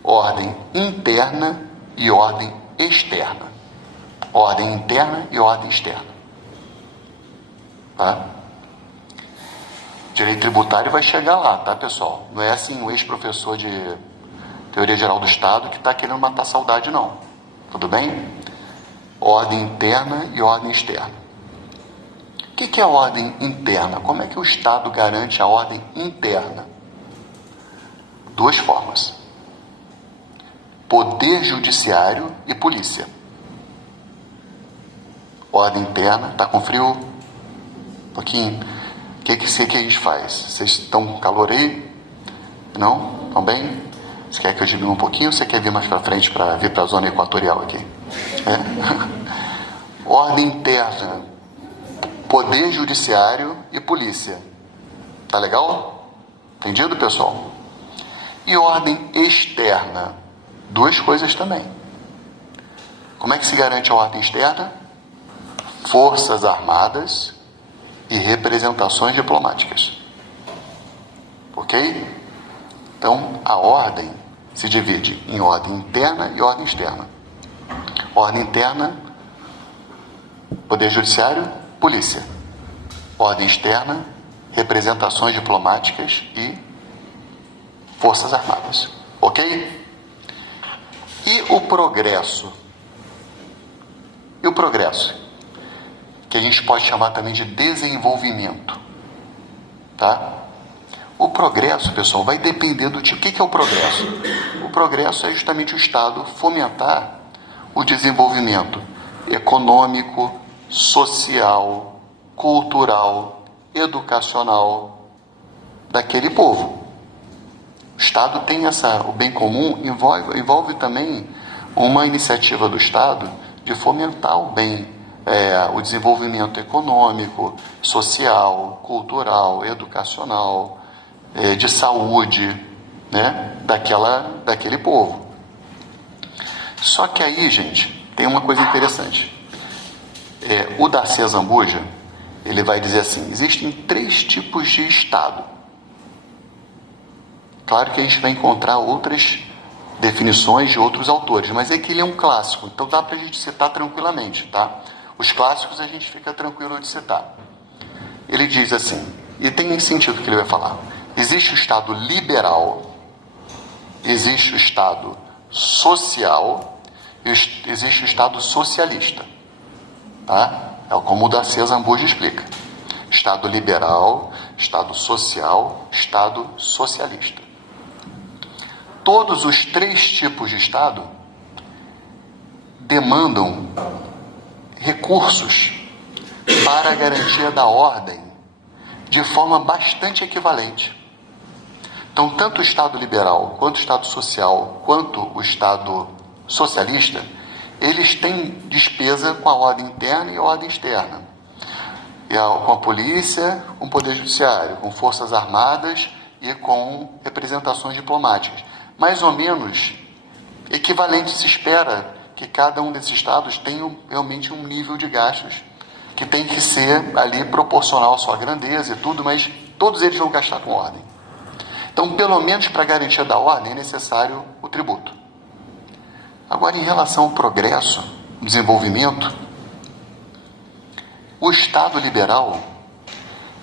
ordem interna e ordem externa. Ordem interna e ordem externa. Tá? Direito tributário vai chegar lá, tá, pessoal? Não é assim um ex-professor de Teoria Geral do Estado que está querendo matar a saudade, não. Tudo bem? Ordem interna e ordem externa. O que é a ordem interna? Como é que o Estado garante a ordem interna? Duas formas: Poder Judiciário e Polícia. Ordem interna, tá com frio? Um pouquinho? O que a gente faz? Vocês estão com calor aí? Não? Estão bem? Você quer que eu diminua um pouquinho ou você quer vir mais para frente para vir para a zona equatorial aqui? Ordem interna, Poder Judiciário e Polícia. Tá legal? Entendido, pessoal? E ordem externa, duas coisas também. Como é que se garante a ordem externa? Forças Armadas e representações diplomáticas. Ok? Então, a ordem se divide em ordem interna e ordem externa. Ordem interna, Poder Judiciário, Polícia. Ordem externa, representações diplomáticas e Forças Armadas. Ok? E o progresso? E o progresso? Que a gente pode chamar também de desenvolvimento. Tá? O progresso, pessoal, vai depender do tipo. O que é o progresso? O progresso é justamente o Estado fomentar o desenvolvimento econômico, social, cultural, educacional daquele povo. O Estado tem o bem comum, envolve também uma iniciativa do Estado de fomentar o desenvolvimento econômico, social, cultural, educacional, de saúde, né, daquele povo. Só que aí, gente, tem uma coisa interessante. O Darcy Zambuja, ele vai dizer assim: existem 3 tipos de Estado. Claro que a gente vai encontrar outras definições de outros autores, mas é que ele é um clássico, então dá para a gente citar tranquilamente, tá? Os clássicos a gente fica tranquilo de citar. Ele diz assim, e tem sentido o que ele vai falar: existe o Estado liberal, existe o Estado social e existe o Estado socialista. Tá? É como o Darcy Zambuja explica. Estado liberal, Estado social, Estado socialista. Todos os 3 tipos de Estado demandam recursos para a garantia da ordem de forma bastante equivalente. Então, tanto o Estado liberal, quanto o Estado social, quanto o Estado socialista, eles têm despesa com a ordem interna e a ordem externa. Com a polícia, com o poder judiciário, com forças armadas e com representações diplomáticas. Mais ou menos equivalente. Se espera que cada um desses estados tenha realmente um nível de gastos que tem que ser ali proporcional à sua grandeza e tudo, mas todos eles vão gastar com ordem. Então, pelo menos para a garantia da ordem, é necessário o tributo. Agora, em relação ao progresso, desenvolvimento, o Estado liberal,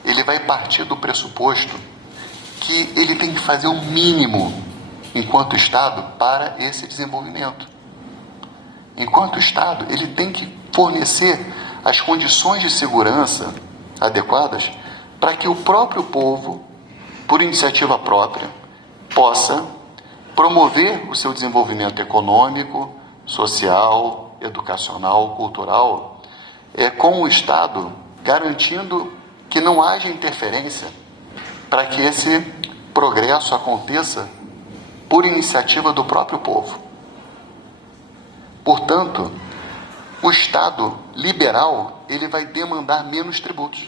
ele vai partir do pressuposto que ele tem que fazer o mínimo enquanto Estado para esse desenvolvimento. Enquanto Estado, ele tem que fornecer as condições de segurança adequadas para que o próprio povo, por iniciativa própria, possa promover o seu desenvolvimento econômico, social, educacional, cultural, com o Estado garantindo que não haja interferência para que esse progresso aconteça por iniciativa do próprio povo. Portanto, o Estado liberal, ele vai demandar menos tributos,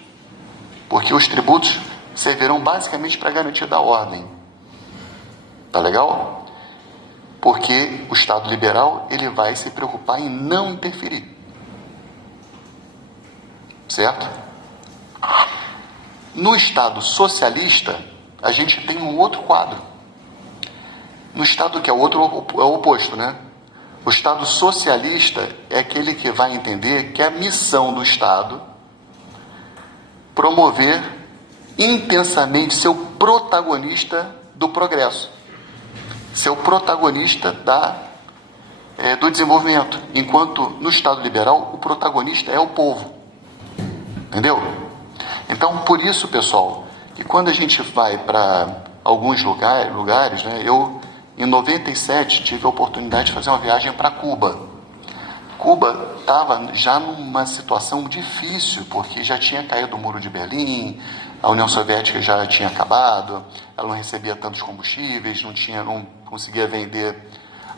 porque os tributos servirão basicamente para a garantia da ordem. Tá legal? Porque o Estado liberal, ele vai se preocupar em não interferir. Certo? No Estado socialista, a gente tem um outro quadro. No Estado que é o oposto, né? O Estado socialista é aquele que vai entender que a missão do Estado promover intensamente ser o protagonista do progresso, ser o protagonista do desenvolvimento, enquanto no Estado liberal o protagonista é o povo. Entendeu? Então, por isso, pessoal, que quando a gente vai para alguns lugares, né, eu, em 97, tive a oportunidade de fazer uma viagem para Cuba. Cuba estava já numa situação difícil, porque já tinha caído o Muro de Berlim, a União Soviética já tinha acabado, ela não recebia tantos combustíveis, não conseguia vender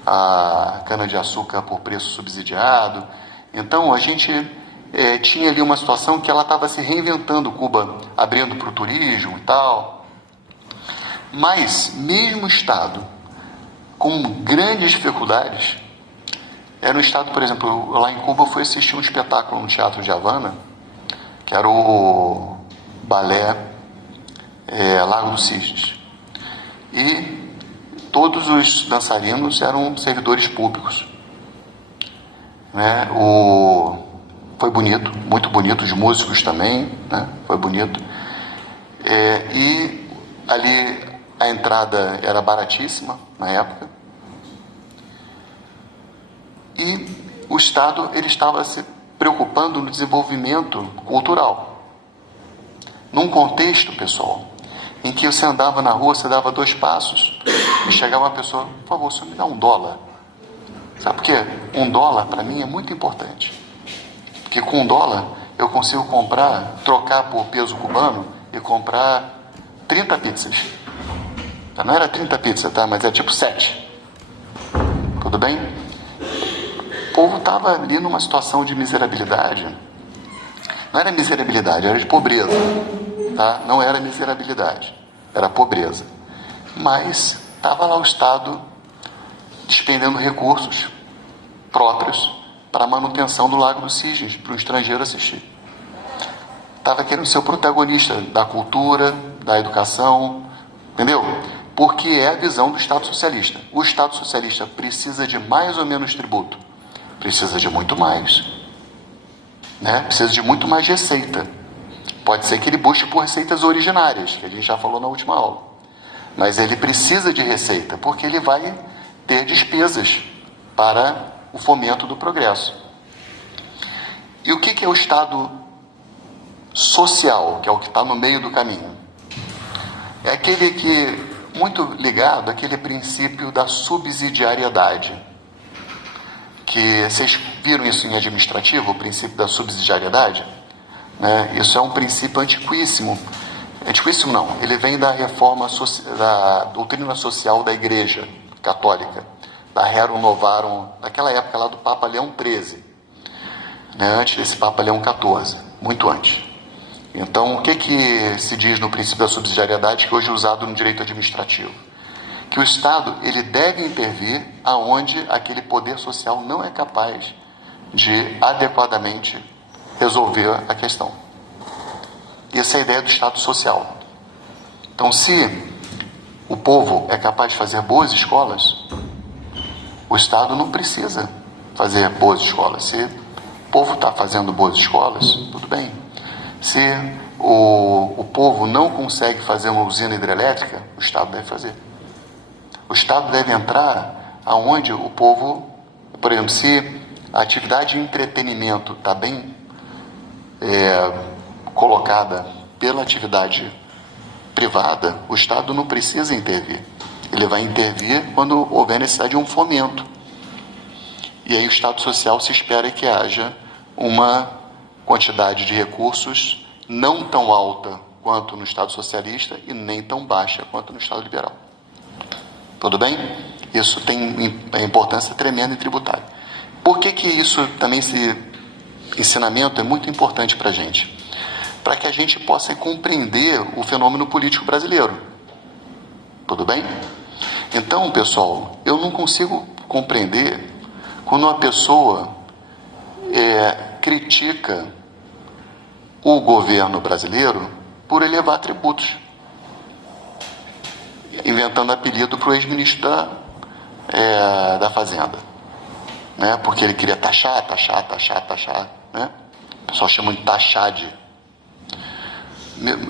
a cana-de-açúcar por preço subsidiado. Então, a gente tinha ali uma situação que ela estava se reinventando, Cuba abrindo para o turismo e tal. Mas, mesmo o Estado com grandes dificuldades, era um Estado, por exemplo, lá em Cuba eu fui assistir um espetáculo no Teatro de Havana, que era o balé Lago dos Cisnes. E todos os dançarinos eram servidores públicos. Né? Foi bonito, muito bonito, os músicos também, né? Foi bonito. E ali a entrada era baratíssima na época. E o Estado ele estava se preocupando no desenvolvimento cultural. Num contexto, pessoal, em que você andava na rua, você dava 2 passos e chegava uma pessoa, por favor, você me dá $1. Sabe por quê? $1 para mim é muito importante. Porque com $1 eu consigo trocar por peso cubano e comprar 30 pizzas. Não era 30 pizzas, tá? Mas é tipo 7. Tudo bem? O povo estava ali numa situação de miserabilidade. Não era miserabilidade, era de pobreza. Tá? Não era miserabilidade, era pobreza. Mas estava lá o Estado despendendo recursos próprios para a manutenção do Lago dos Cisnes, para o estrangeiro assistir. Estava querendo ser o protagonista da cultura, da educação, entendeu? Porque é a visão do Estado socialista. O Estado socialista precisa de mais ou menos tributo? Precisa de muito mais. Né? Precisa de muito mais receita. Pode ser que ele busque por receitas originárias, que a gente já falou na última aula. Mas ele precisa de receita, porque ele vai ter despesas para o fomento do progresso. E o que é o Estado social, que é o que está no meio do caminho? É aquele que, muito ligado àquele princípio da subsidiariedade. Que vocês viram isso em administrativo, o princípio da subsidiariedade? Né? Isso é um princípio antiquíssimo. Antiquíssimo não, ele vem da reforma, da doutrina social da Igreja Católica, da Rerum Novarum, daquela época lá do Papa Leão XIII, né? Antes desse Papa Leão XIV, muito antes. Então, o que se diz no princípio da subsidiariedade, que hoje é usado no direito administrativo? Que o Estado ele deve intervir aonde aquele poder social não é capaz de adequadamente resolver a questão. Essa é a ideia do Estado social. Então, se o povo é capaz de fazer boas escolas, o Estado não precisa fazer boas escolas. Se o povo está fazendo boas escolas, tudo bem. Se o povo não consegue fazer uma usina hidrelétrica, o Estado deve fazer. O Estado deve entrar aonde o povo, por exemplo, se a atividade de entretenimento está bem colocada pela atividade privada, o Estado não precisa intervir. Ele vai intervir quando houver necessidade de um fomento. E aí o Estado social se espera que haja uma quantidade de recursos não tão alta quanto no Estado socialista e nem tão baixa quanto no Estado liberal. Tudo bem? Isso tem importância tremenda em tributário. Por que isso também, esse ensinamento é muito importante para a gente? Para que a gente possa compreender o fenômeno político brasileiro. Tudo bem? Então, pessoal, eu não consigo compreender quando uma pessoa critica o governo brasileiro por elevar tributos, inventando apelido para o ex-ministro da Fazenda, né? Porque ele queria taxar, né? O pessoal chama de taxade.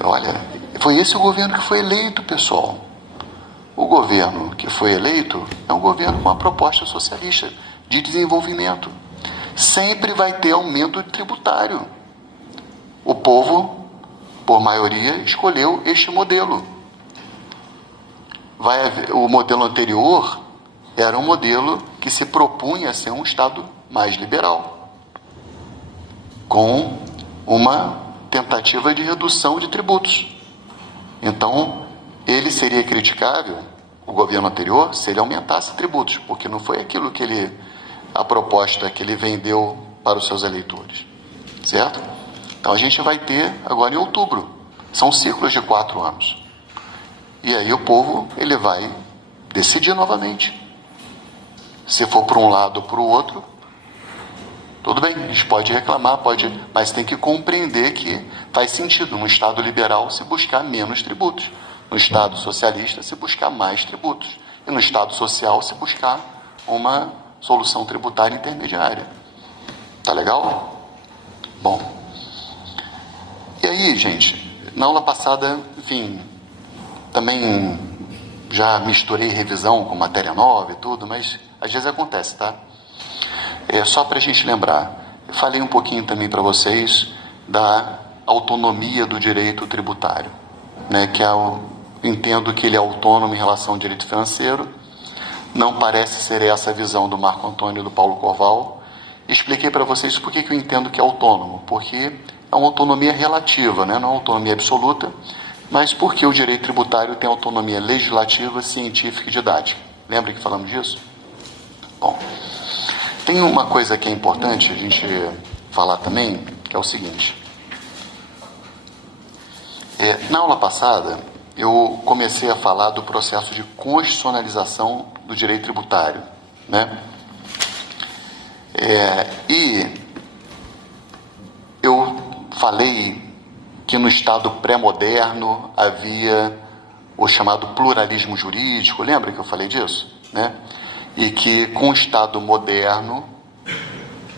Olha, Foi esse o governo que foi eleito, pessoal. O governo que foi eleito é um governo com uma proposta socialista de desenvolvimento. Sempre vai ter aumento tributário. O povo, por maioria, escolheu este modelo. O modelo anterior era um modelo que se propunha a ser um Estado mais liberal, com uma tentativa de redução de tributos. Então, ele seria criticável, o governo anterior, se ele aumentasse tributos, porque não foi aquilo que a proposta que ele vendeu para os seus eleitores, certo? Então, a gente vai ter agora em outubro, são ciclos de 4 anos. E aí o povo, ele vai decidir novamente. Se for para um lado ou para o outro, tudo bem, a gente pode reclamar, mas tem que compreender que faz sentido no Estado liberal se buscar menos tributos, no Estado socialista se buscar mais tributos, e no Estado social se buscar uma solução tributária intermediária. Tá legal? Bom. E aí, gente, na aula passada, enfim, também já misturei revisão com matéria nova e tudo, mas às vezes acontece, tá? Só para a gente lembrar, eu falei um pouquinho também para vocês da autonomia do direito tributário, né? Que eu entendo que ele é autônomo em relação ao direito financeiro. Não parece ser essa a visão do Marco Antônio e do Paulo Corval. Expliquei para vocês por que eu entendo que é autônomo, porque é uma autonomia relativa, né? Não é uma autonomia absoluta, mas porque o direito tributário tem autonomia legislativa, científica e didática. Lembra que falamos disso? Bom, tem uma coisa que é importante a gente falar também, que é o seguinte. Na aula passada, eu comecei a falar do processo de constitucionalização do direito tributário, né? E eu falei que no Estado pré-moderno havia o chamado pluralismo jurídico, lembra que eu falei disso? Né? E que com o Estado moderno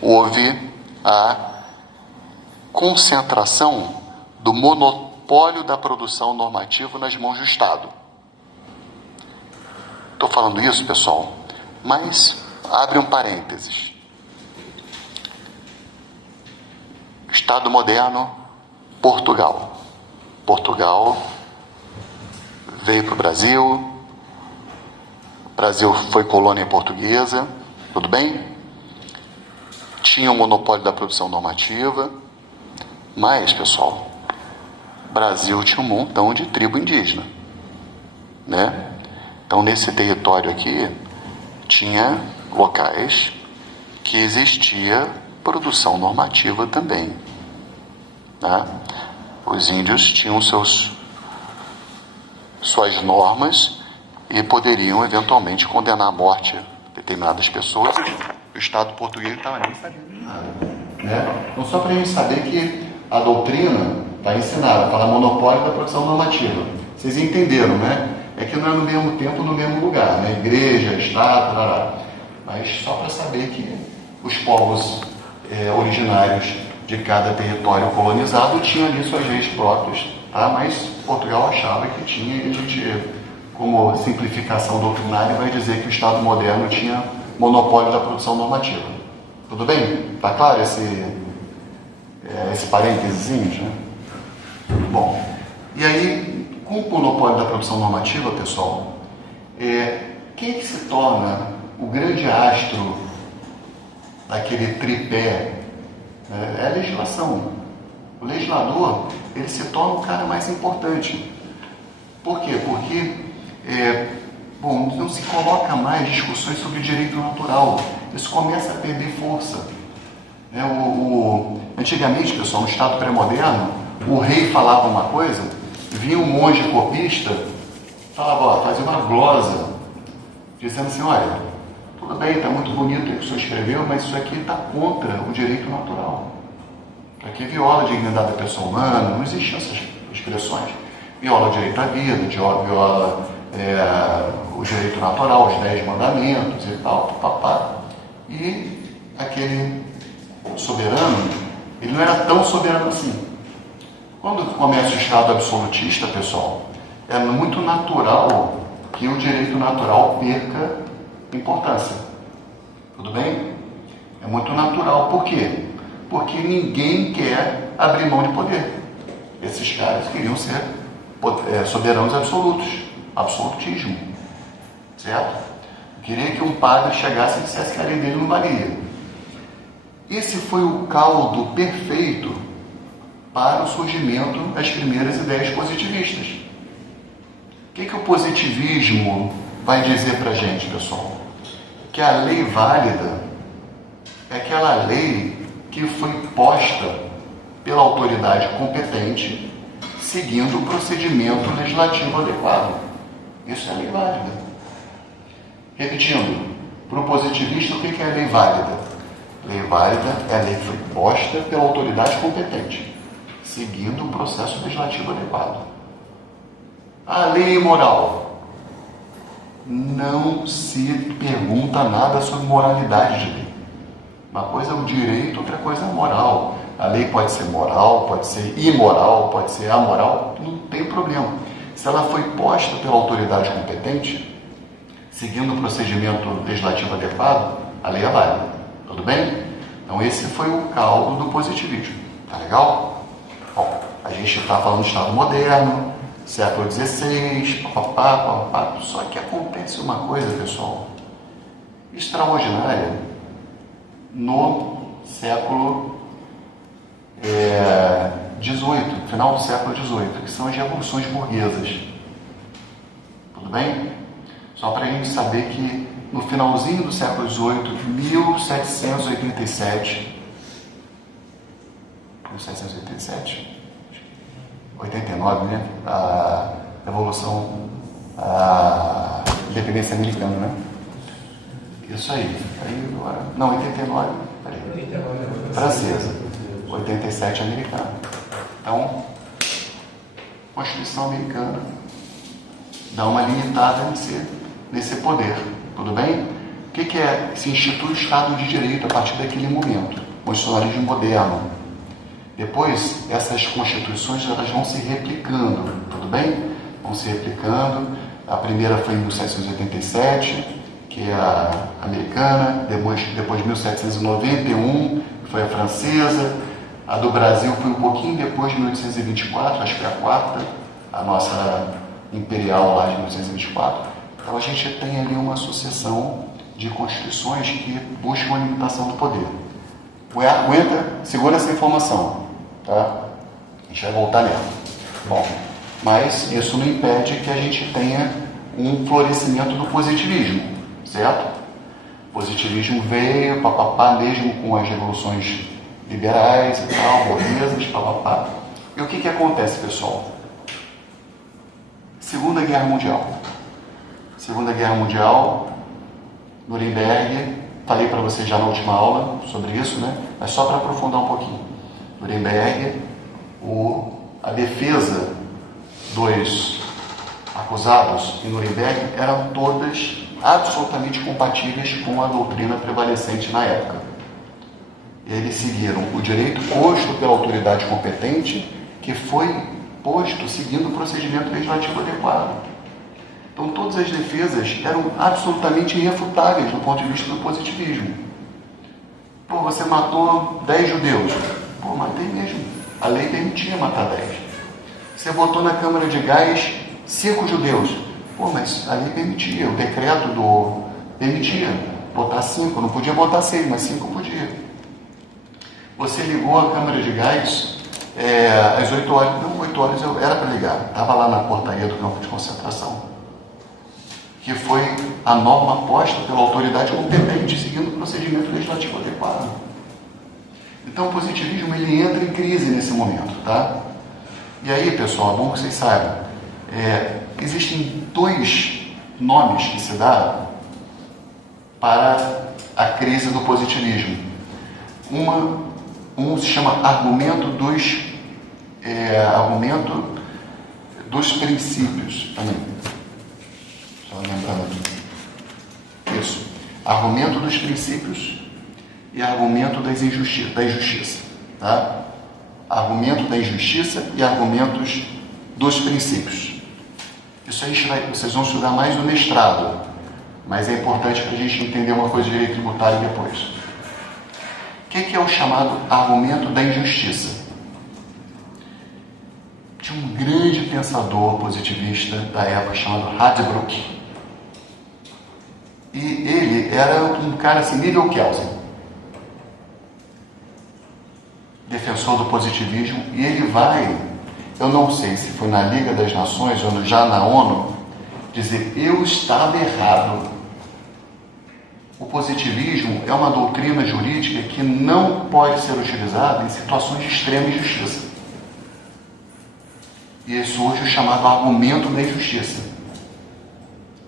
houve a concentração do monopólio da produção normativa nas mãos do Estado. Estou falando isso, pessoal, mas abre um parênteses. Estado moderno, Portugal. Portugal veio para o Brasil foi colônia portuguesa, tudo bem? Tinha o monopólio da produção normativa, mas, pessoal, o Brasil tinha um montão de tribo indígena, né? Então, nesse território aqui, tinha locais que existia produção normativa também, né? Os índios tinham suas normas e poderiam eventualmente condenar à morte determinadas pessoas. O Estado português não estava nem sabendo nada, né? Então, só para a gente saber que a doutrina está ensinada, fala monopólio da produção normativa. Vocês entenderam, né? É que não é no mesmo tempo, no mesmo lugar, né? Igreja, Estado, tarará. Mas só para saber que os povos originários de cada território colonizado tinham ali suas leis próprias, tá? Mas Portugal achava que tinha, e a gente, como simplificação doutrinária, vai dizer que o Estado moderno tinha monopólio da produção normativa. Tudo bem? Tá claro esse parênteses, né? Bom, e aí, com o monopólio da produção normativa, pessoal, quem que se torna o grande astro daquele tripé? É a legislação. O legislador, ele se torna o cara mais importante. Por quê? Porque não se coloca mais discussões sobre direito natural. Isso começa a perder força. Antigamente, pessoal, no Estado pré-moderno, o rei falava uma coisa, vinha um monge copista, falava, fazia uma glosa, dizendo assim, olha, tudo bem, está muito bonito o que o senhor escreveu, mas isso aqui está contra o direito natural. Isso aqui viola a dignidade da pessoa humana, não existiam essas expressões. Viola o direito à vida, viola o direito natural, os 10 mandamentos e tal, papá. E aquele soberano, ele não era tão soberano assim. Quando começa o Estado absolutista, pessoal, é muito natural que o direito natural perca importância. Tudo bem? É muito natural. Por quê? Porque ninguém quer abrir mão de poder. Esses caras queriam ser soberanos absolutos. Absolutismo. Certo? Queria que um padre chegasse e dissesse que a lei dele não valia. Esse foi o caldo perfeito para o surgimento das primeiras ideias positivistas. O que o positivismo vai dizer para a gente, pessoal? Que a lei válida é aquela lei que foi posta pela autoridade competente, seguindo o procedimento legislativo adequado. Isso é a lei válida. Repetindo, para o positivista, o que é a lei válida? Lei válida é a lei que foi posta pela autoridade competente, seguindo o processo legislativo adequado. A lei imoral. Não se pergunta nada sobre moralidade de lei. Uma coisa é o direito, outra coisa é a moral. A lei pode ser moral, pode ser imoral, pode ser amoral, não tem problema. Se ela foi posta pela autoridade competente, seguindo o procedimento legislativo adequado, a lei é válida. Tudo bem? Então esse foi o caldo do positivismo. Tá legal? Bom, a gente está falando de Estado moderno, século XVI, papapá. Só que acontece uma coisa, pessoal, extraordinária no século XVIII, final do século XVIII, que são as revoluções burguesas. Tudo bem? Só para a gente saber que no finalzinho do século XVIII, 1787, 89, né? A Revolução, a Independência Americana, né? Isso aí. Agora, não, 89, francesa, 87 americana. Então, Constituição americana dá uma limitada nesse poder. Tudo bem? O que é? Se institui o Estado de Direito a partir daquele momento, constitucionalismo moderno. Depois, essas constituições elas vão se replicando, tudo bem? Vão se replicando. A primeira foi em 1787, que é a americana. Depois 1791, que foi a francesa. A do Brasil foi um pouquinho depois de 1824, acho que é a quarta, a nossa imperial lá de 1824. Então a gente tem ali uma sucessão de constituições que buscam a limitação do poder. Aguenta, segura essa informação, tá? A gente vai voltar nela. Bom, mas isso não impede que a gente tenha um florescimento do positivismo, certo? O positivismo veio, mesmo com as revoluções liberais e tal, burguesas, E o que acontece, pessoal? Segunda Guerra Mundial, Nuremberg, falei para vocês já na última aula sobre isso, né? Mas só para aprofundar um pouquinho. Nuremberg, a defesa dos acusados em Nuremberg eram todas absolutamente compatíveis com a doutrina prevalecente na época. Eles seguiram o direito posto pela autoridade competente, que foi posto seguindo o procedimento legislativo adequado. Então, todas as defesas eram absolutamente irrefutáveis do ponto de vista do positivismo. Pô, você matou 10 judeus. Pô, matei mesmo. A lei permitia matar 10. Você botou na câmara de gás 5 judeus. Pô, mas a lei permitia. O decreto permitia botar 5. Não podia botar 6, mas 5 podia. Você ligou a câmara de gás às 8 horas. Não, 8 horas era para ligar. Estava lá na portaria do campo de concentração. Que foi a norma posta pela autoridade competente, seguindo o procedimento legislativo adequado. Então, o positivismo ele entra em crise nesse momento, tá? E aí, pessoal, é bom que vocês saibam, existem 2 nomes que se dá para a crise do positivismo. Um se chama argumento dos princípios também. Lembrando aqui. Isso. Argumento dos princípios e argumento da injustiça. Tá? argumento da injustiça e argumentos dos princípios. Isso aí vocês vão estudar mais no mestrado, mas é importante para a gente entender uma coisa de direito tributário depois. O que é o chamado argumento da injustiça? Tinha um grande pensador positivista da época chamado Radbruch. E ele era um cara assim, nível Kelsen, defensor do positivismo, e ele vai, eu não sei se foi na Liga das Nações ou já na ONU, dizer: eu estava errado. O positivismo é uma doutrina jurídica que não pode ser utilizada em situações de extrema injustiça. E surge o chamado argumento da injustiça.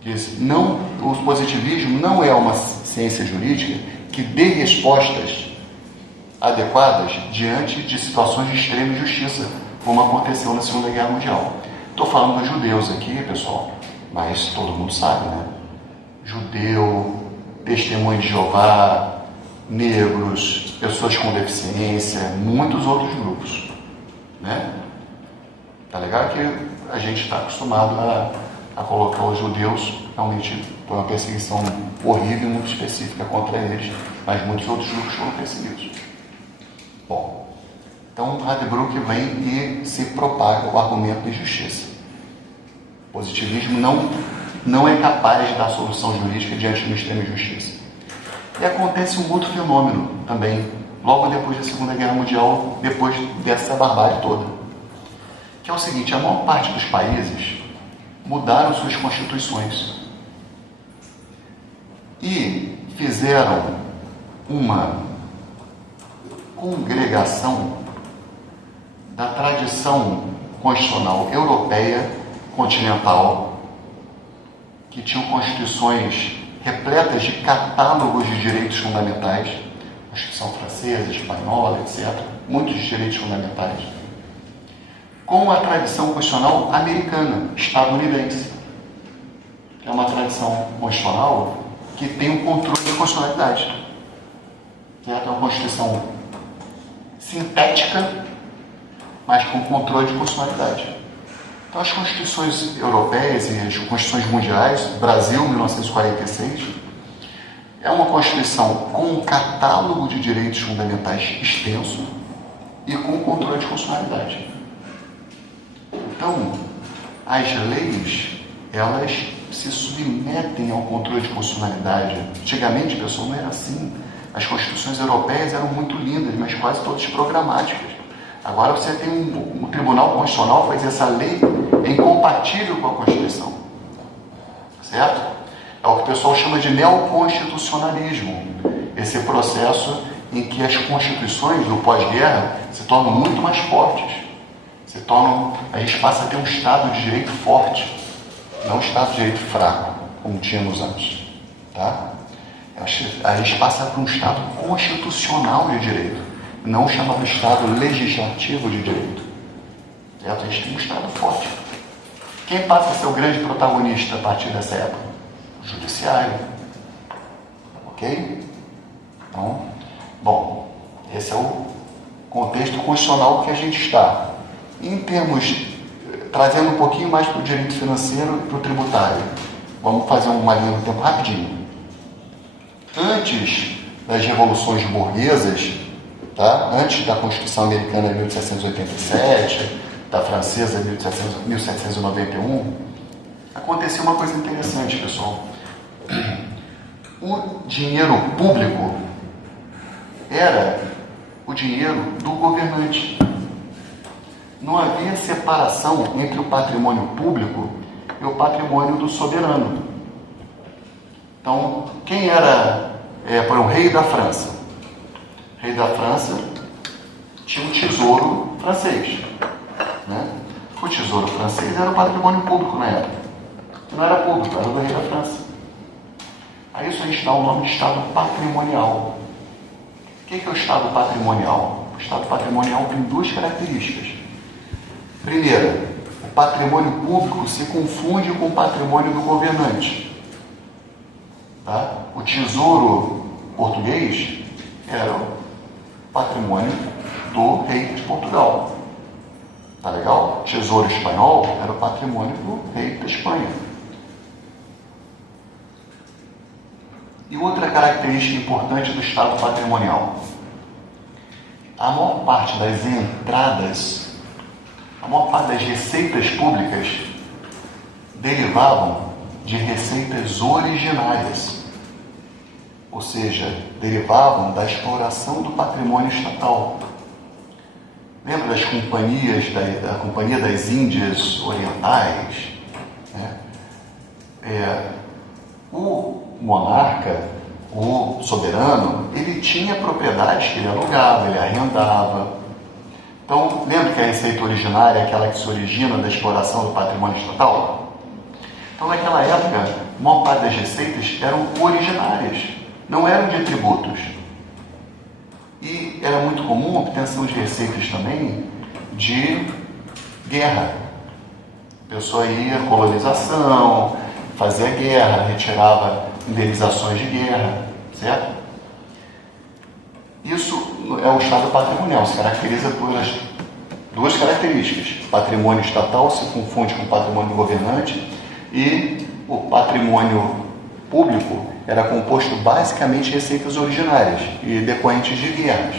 Diz, não, o positivismo não é uma ciência jurídica que dê respostas adequadas diante de situações de extrema injustiça, como aconteceu na Segunda Guerra Mundial. Estou falando dos judeus aqui, pessoal, mas todo mundo sabe, né? Judeu, testemunho de Jeová, negros, pessoas com deficiência, muitos outros grupos, né? Tá legal que a gente está acostumado a colocar os judeus realmente por uma perseguição horrível e muito específica contra eles, mas muitos outros grupos foram perseguidos. Bom, então Radbruch vem e se propaga o argumento da injustiça. O positivismo não é capaz de dar solução jurídica diante de uma extrema injustiça. E acontece um outro fenômeno também, logo depois da Segunda Guerra Mundial, depois dessa barbárie toda, que é o seguinte: a maior parte dos países mudaram suas constituições e fizeram uma congregação da tradição constitucional europeia continental, que tinham constituições repletas de catálogos de direitos fundamentais, Constituição francesa, espanhola, etc., muitos direitos fundamentais, com a tradição constitucional americana, estadunidense, que é uma tradição constitucional que tem um controle de constitucionalidade, que é uma Constituição sintética, mas com controle de constitucionalidade. Então, as constituições europeias e as constituições mundiais, Brasil, 1946, é uma Constituição com um catálogo de direitos fundamentais extenso e com controle de constitucionalidade. Então, as leis, elas se submetem ao controle de constitucionalidade. Antigamente, pessoal, não era assim. As constituições europeias eram muito lindas, mas quase todas programáticas. Agora você tem um tribunal constitucional que faz essa lei incompatível com a Constituição. Certo? É o que o pessoal chama de neoconstitucionalismo. Esse processo em que as constituições do pós-guerra se tornam muito mais fortes. A gente passa a ter um Estado de Direito forte, não um Estado de Direito fraco, como tínhamos antes. Tá? A gente passa para um Estado constitucional de direito, não chamado Estado legislativo de direito. Certo? A gente tem um Estado forte. Quem passa a ser o grande protagonista a partir dessa época? O Judiciário. Ok? Então, bom, esse é o contexto constitucional que a gente está. Em termos, trazendo um pouquinho mais para o direito financeiro e para o tributário. Vamos fazer uma linha do tempo rapidinho. Antes das revoluções burguesas, tá? Antes da Constituição Americana de 1787, da Francesa de 1791, aconteceu uma coisa interessante, pessoal. O dinheiro público era o dinheiro do governante. Não havia separação entre o patrimônio público e o patrimônio do soberano. Então, quem era, por um rei da França? O rei da França tinha um tesouro francês. Né? O tesouro francês era o patrimônio público na época. Não era público, era do rei da França. A isso a gente dá o nome de Estado patrimonial. O que é o Estado patrimonial? O Estado patrimonial tem duas características. Primeira, o patrimônio público se confunde com o patrimônio do governante. Tá? O tesouro português era o patrimônio do rei de Portugal. Tá legal? O tesouro espanhol era o patrimônio do rei da Espanha. E outra característica importante do Estado patrimonial. A maior parte das entradas, a maior parte das receitas públicas derivavam de receitas originárias, ou seja, derivavam da exploração do patrimônio estatal. Lembra das companhias, da Companhia das Índias Orientais? Né? O monarca, o soberano, ele tinha propriedades que ele alugava, ele arrendava. Então, lembra que a receita originária é aquela que se origina da exploração do patrimônio estatal? Então, naquela época, a maior parte das receitas eram originárias, não eram de tributos. E era muito comum a obtenção de receitas também de guerra. A pessoa ia à colonização, fazia guerra, retirava indenizações de guerra, certo? Isso é o Estado patrimonial, se caracteriza por duas características. Patrimônio estatal se confunde com patrimônio governante e o patrimônio público era composto basicamente de receitas originárias e decorrentes de guerras.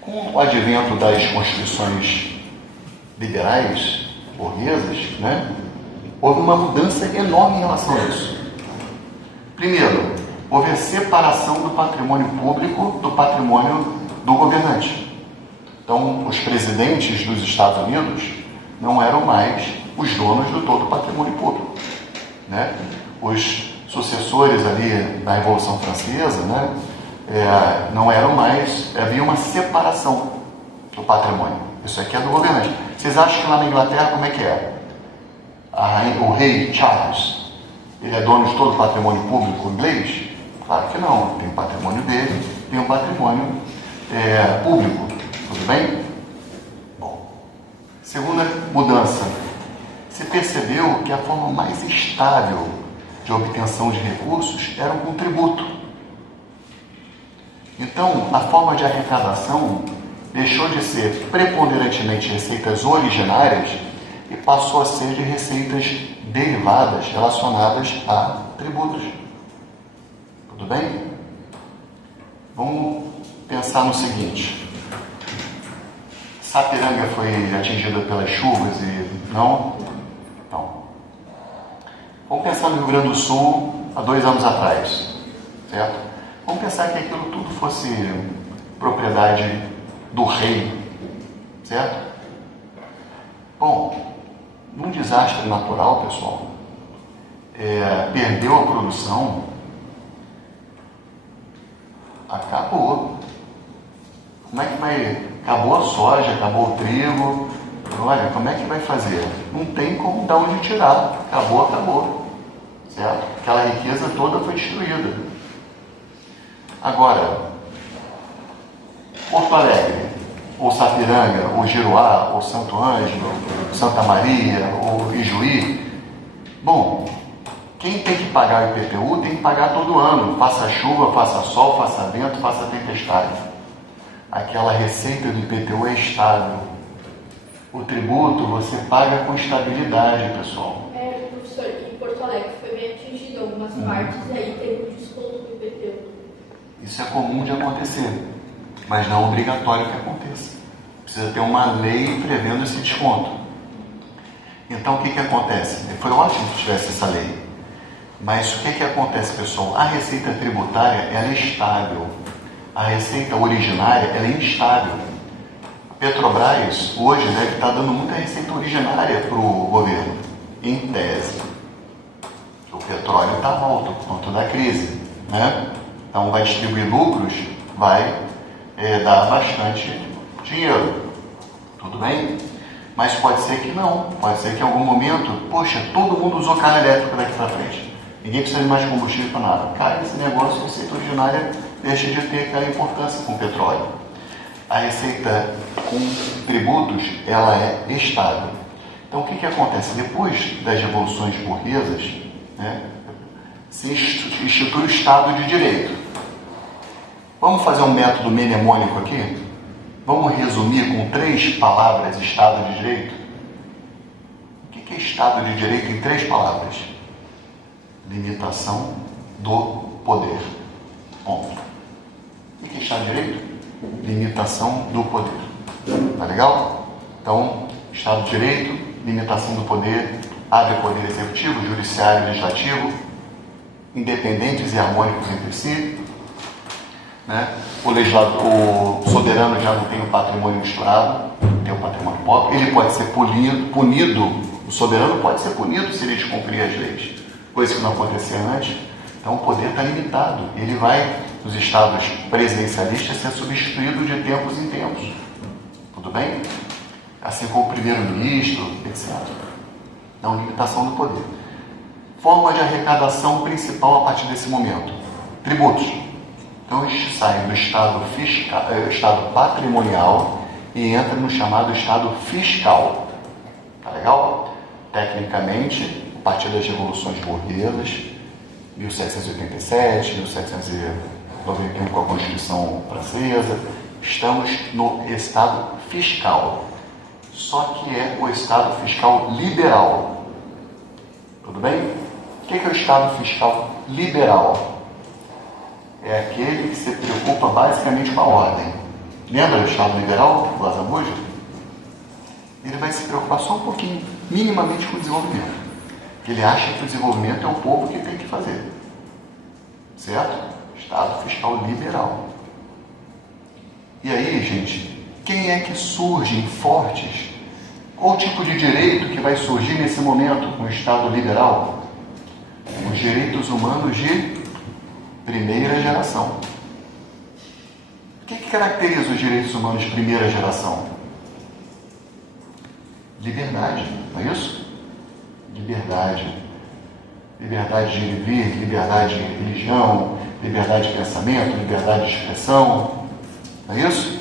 Com o advento das constituições liberais, burguesas, né, houve uma mudança enorme em relação a isso. Primeiro, houve a separação do patrimônio público do patrimônio do governante. Então, os presidentes dos Estados Unidos não eram mais os donos do todo o patrimônio público, né? Os sucessores ali da Revolução Francesa, né, não eram mais, havia uma separação do patrimônio. Isso aqui é do governante. Vocês acham que lá na Inglaterra como é que é? O rei Charles, ele é dono de todo o patrimônio público inglês? Claro que não. Tem o patrimônio dele, tem o patrimônio público. Tudo bem? Bom, segunda mudança. Se percebeu que a forma mais estável de obtenção de recursos era com tributo. Então, a forma de arrecadação deixou de ser preponderantemente receitas originárias e passou a ser de receitas derivadas relacionadas a tributos. Tudo bem? Vamos pensar no seguinte. Sapiranga foi atingida pelas chuvas e não? Não. Vamos pensar no Rio Grande do Sul há 2 anos atrás, certo? Vamos pensar que aquilo tudo fosse propriedade do rei, certo? Bom, num desastre natural, pessoal, perdeu a produção, acabou. Como é que vai? Acabou a soja, acabou o trigo. Olha, como é que vai fazer? Não tem como dar onde tirar. Acabou, acabou. Certo? Aquela riqueza toda foi destruída. Agora, Porto Alegre, ou Sapiranga, ou Giruá, ou Santo Ângelo, Santa Maria, ou Ijuí. Bom, quem tem que pagar o IPTU tem que pagar todo ano. Faça chuva, faça sol, faça vento, faça tempestade. Aquela receita do IPTU é estável. O tributo você paga com estabilidade, pessoal. Professor, em Porto Alegre foi bem atingido algumas partes e aí teve um desconto do IPTU. Isso é comum de acontecer, mas não é obrigatório que aconteça. Precisa ter uma lei prevendo esse desconto. Então, o que acontece? Foi ótimo que tivesse essa lei. Mas o que acontece, pessoal? A receita tributária ela é estável. A receita originária ela é instável. A Petrobras hoje deve estar dando muita receita originária para o governo, em tese. O petróleo está alto por conta da crise, né? Então vai distribuir lucros, vai dar bastante dinheiro. Tudo bem? Mas pode ser que não. Pode ser que em algum momento, poxa, todo mundo usou carro elétrico daqui para frente. Ninguém precisa de mais combustível para nada. Cai esse negócio, a receita originária deixa de ter aquela importância com o petróleo. A receita com tributos, ela é estável. Então, o que acontece? Depois das revoluções burguesas, né, se institui o Estado de Direito. Vamos fazer um método mnemônico aqui? Vamos resumir com 3 palavras Estado de Direito? O que é Estado de Direito em 3 palavras? Limitação do poder. Ponto. O que é Estado de Direito? Limitação do poder. Tá legal? Então, Estado de Direito, limitação do poder, abre poder executivo, judiciário e legislativo, independentes e harmônicos entre si. Né? O soberano já não tem o patrimônio misturado, tem o patrimônio próprio. Ele pode ser punido, o soberano pode ser punido se ele descumprir as leis, coisa que não acontecia antes. Então o poder está limitado. Ele vai, nos estados presidencialistas, ser substituído de tempos em tempos. Tudo bem? Assim como o primeiro-ministro, etc. Então, limitação do poder. Forma de arrecadação principal a partir desse momento: tributos. Então, a gente sai do estado fiscal, estado patrimonial e entra no chamado estado fiscal. Tá legal? Tecnicamente, a partir das revoluções burguesas, 1787, 1791 com a Constituição Francesa, estamos no estado fiscal. Só que é o estado fiscal liberal. Tudo bem? O que é o estado fiscal liberal? É aquele que se preocupa basicamente com a ordem. Lembra do Estado liberal, do Azabuja? Ele vai se preocupar só um pouquinho, minimamente, com o desenvolvimento. Ele acha que o desenvolvimento é o povo que tem que fazer. Certo? Estado fiscal liberal. E aí, gente, quem é que surgem fortes? Qual o tipo de direito que vai surgir nesse momento com o Estado liberal? Os direitos humanos de primeira geração. O que caracteriza os direitos humanos de primeira geração? Liberdade, não é isso? Liberdade. Liberdade de ir e vir, liberdade de religião, liberdade de pensamento, liberdade de expressão. Não é isso?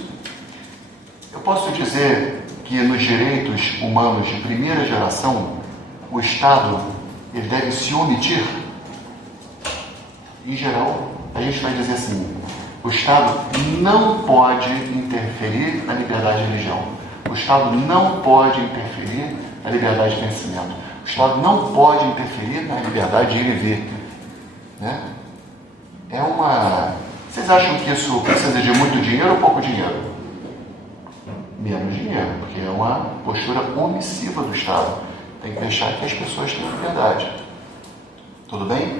Eu posso dizer que nos direitos humanos de primeira geração, o Estado ele deve se omitir. Em geral, a gente vai dizer assim: o Estado não pode interferir na liberdade de religião. O Estado não pode interferir na liberdade de pensamento. O Estado não pode interferir na liberdade de ir e vir. Né? Vocês acham que isso precisa de muito dinheiro ou pouco dinheiro? Menos dinheiro, porque é uma postura omissiva do Estado. Tem que deixar que as pessoas tenham liberdade. Tudo bem?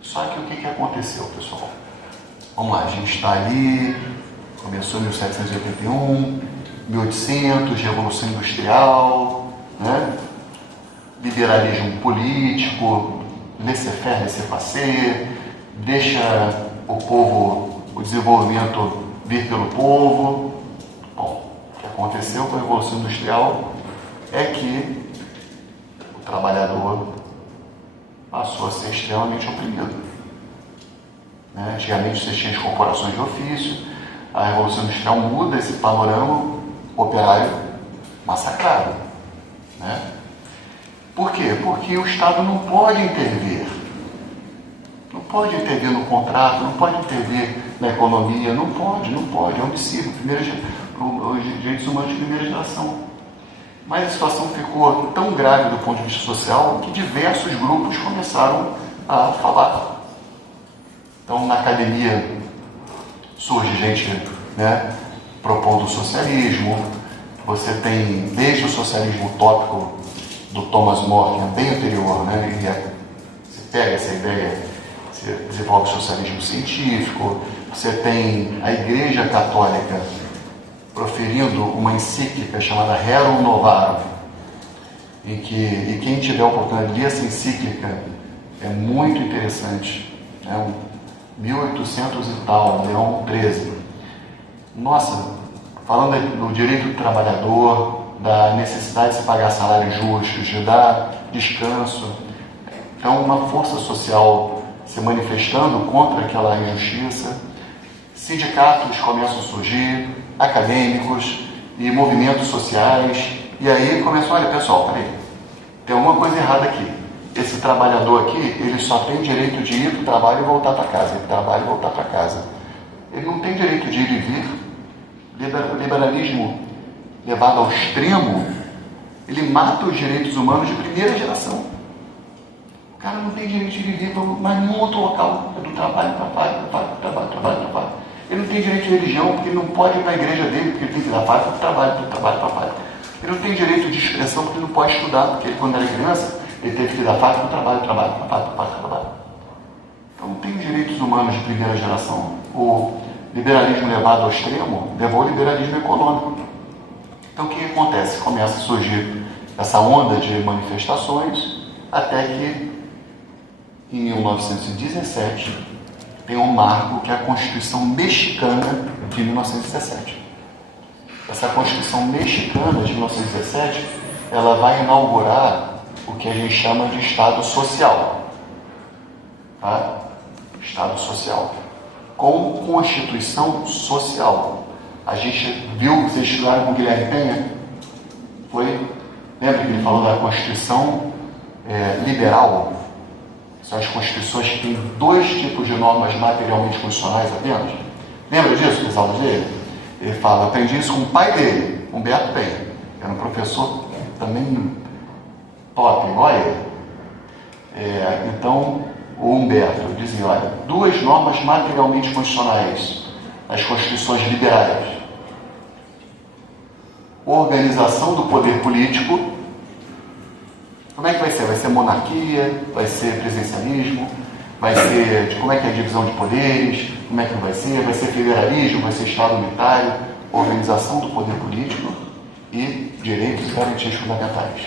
Só que o que aconteceu, pessoal? Vamos lá, a gente está ali, começou em 1781, 1800, Revolução Industrial, né? Liberalismo político, laissez-faire, laissez-passer, deixa o desenvolvimento vir pelo povo. Bom, o que aconteceu com a Revolução Industrial é que o trabalhador passou a ser extremamente oprimido. Né? Antigamente você tinha as corporações de ofício, a Revolução Industrial muda esse panorama, operário massacrado. Né? Por quê? Porque o Estado não pode intervir. Não pode intervir no contrato, não pode intervir na economia, não pode, é omissivo. Os direitos humanos de primeira geração. Mas a situação ficou tão grave do ponto de vista social que diversos grupos começaram a falar. Então, na academia surge gente, né, propondo o socialismo. Você tem desde o socialismo utópico do Thomas More, que é bem anterior, né, você pega essa ideia, você desenvolve o socialismo científico. Você tem a Igreja Católica proferindo uma encíclica chamada Rerum Novarum, e quem tiver a oportunidade de ler essa encíclica é muito interessante. 1800 e tal, Leão XIII. Nossa, falando do direito do trabalhador, da necessidade de se pagar salários justos, de dar descanso. Então, uma força social se manifestando contra aquela injustiça. Sindicatos começam a surgir, acadêmicos e movimentos sociais. E aí começam, olha pessoal, peraí, tem alguma coisa errada aqui. Esse trabalhador aqui, ele só tem direito de ir para o trabalho e voltar para casa. Ir para o trabalho e voltar para casa. Ele não tem direito de ir e vir, O liberalismo levado ao extremo, ele mata os direitos humanos de primeira geração. O cara não tem direito de viver para mais nenhum outro local, do trabalho. Ele não tem direito de religião, porque ele não pode ir para a igreja dele, porque ele tem que dar para o trabalho. Ele não tem direito de expressão, porque ele não pode estudar, porque ele, quando era criança, ele teve que dar para o trabalho. Então não tem direitos humanos de primeira geração. O liberalismo levado ao extremo levou ao liberalismo econômico. Então o que acontece? Começa a surgir essa onda de manifestações, até que em 1917 tem um marco que é a Constituição Mexicana de 1917. Essa Constituição Mexicana de 1917, ela vai inaugurar o que a gente chama de Estado Social. Tá? Estado Social. Com Constituição Social. A gente viu, vocês estudaram com o Guilherme Penha? Lembra que ele falou da Constituição liberal? São as constituições que têm 2 tipos de normas materialmente constitucionais apenas. Lembra disso, das aulas dele? Ele fala, eu aprendi isso com o pai dele, Humberto Penha. Era um professor também top, igual a ele. Então, o Humberto dizia, olha, 2 normas materialmente constitucionais nas constituições liberais. Organização do poder político. Como é que vai ser? Vai ser monarquia? Vai ser presidencialismo? Vai ser, como é que é a divisão de poderes? Como é que vai ser? Vai ser federalismo? Vai ser Estado unitário? Organização do poder político e direitos e garantias fundamentais.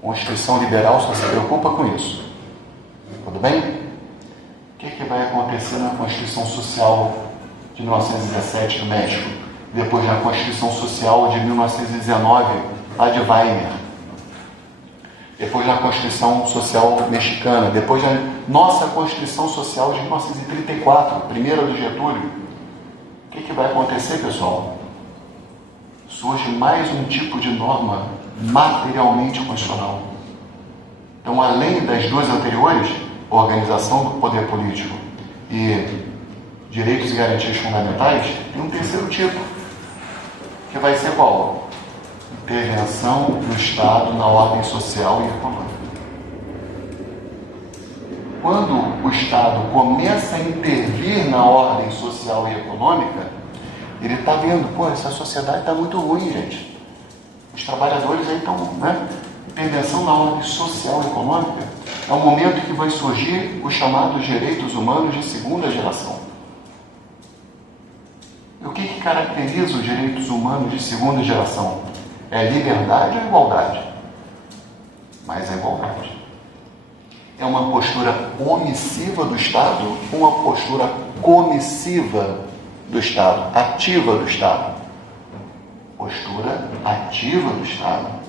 Constituição liberal só se preocupa com isso. Tudo bem? O que vai acontecer na Constituição Social de 1917 no México? Depois na Constituição Social de 1919, lá de Weimar. Depois na Constituição Social Mexicana. Depois na nossa Constituição Social de 1934, primeira do Getúlio. O que vai acontecer, pessoal? Surge mais um tipo de norma materialmente constitucional. Então, além das 2 anteriores, organização do poder político e direitos e garantias fundamentais, tem um terceiro tipo, que vai ser qual? Intervenção do Estado na ordem social e econômica. Quando o Estado começa a intervir na ordem social e econômica, ele está vendo, essa sociedade está muito ruim, gente. Os trabalhadores aí estão, Intervenção na ordem social e econômica é o momento que vai surgir os chamados direitos humanos de segunda geração. E o que caracteriza os direitos humanos de segunda geração? É liberdade ou igualdade? Mas é igualdade. É uma postura omissiva do Estado ou uma postura comissiva do Estado, ativa do Estado? Postura ativa do Estado.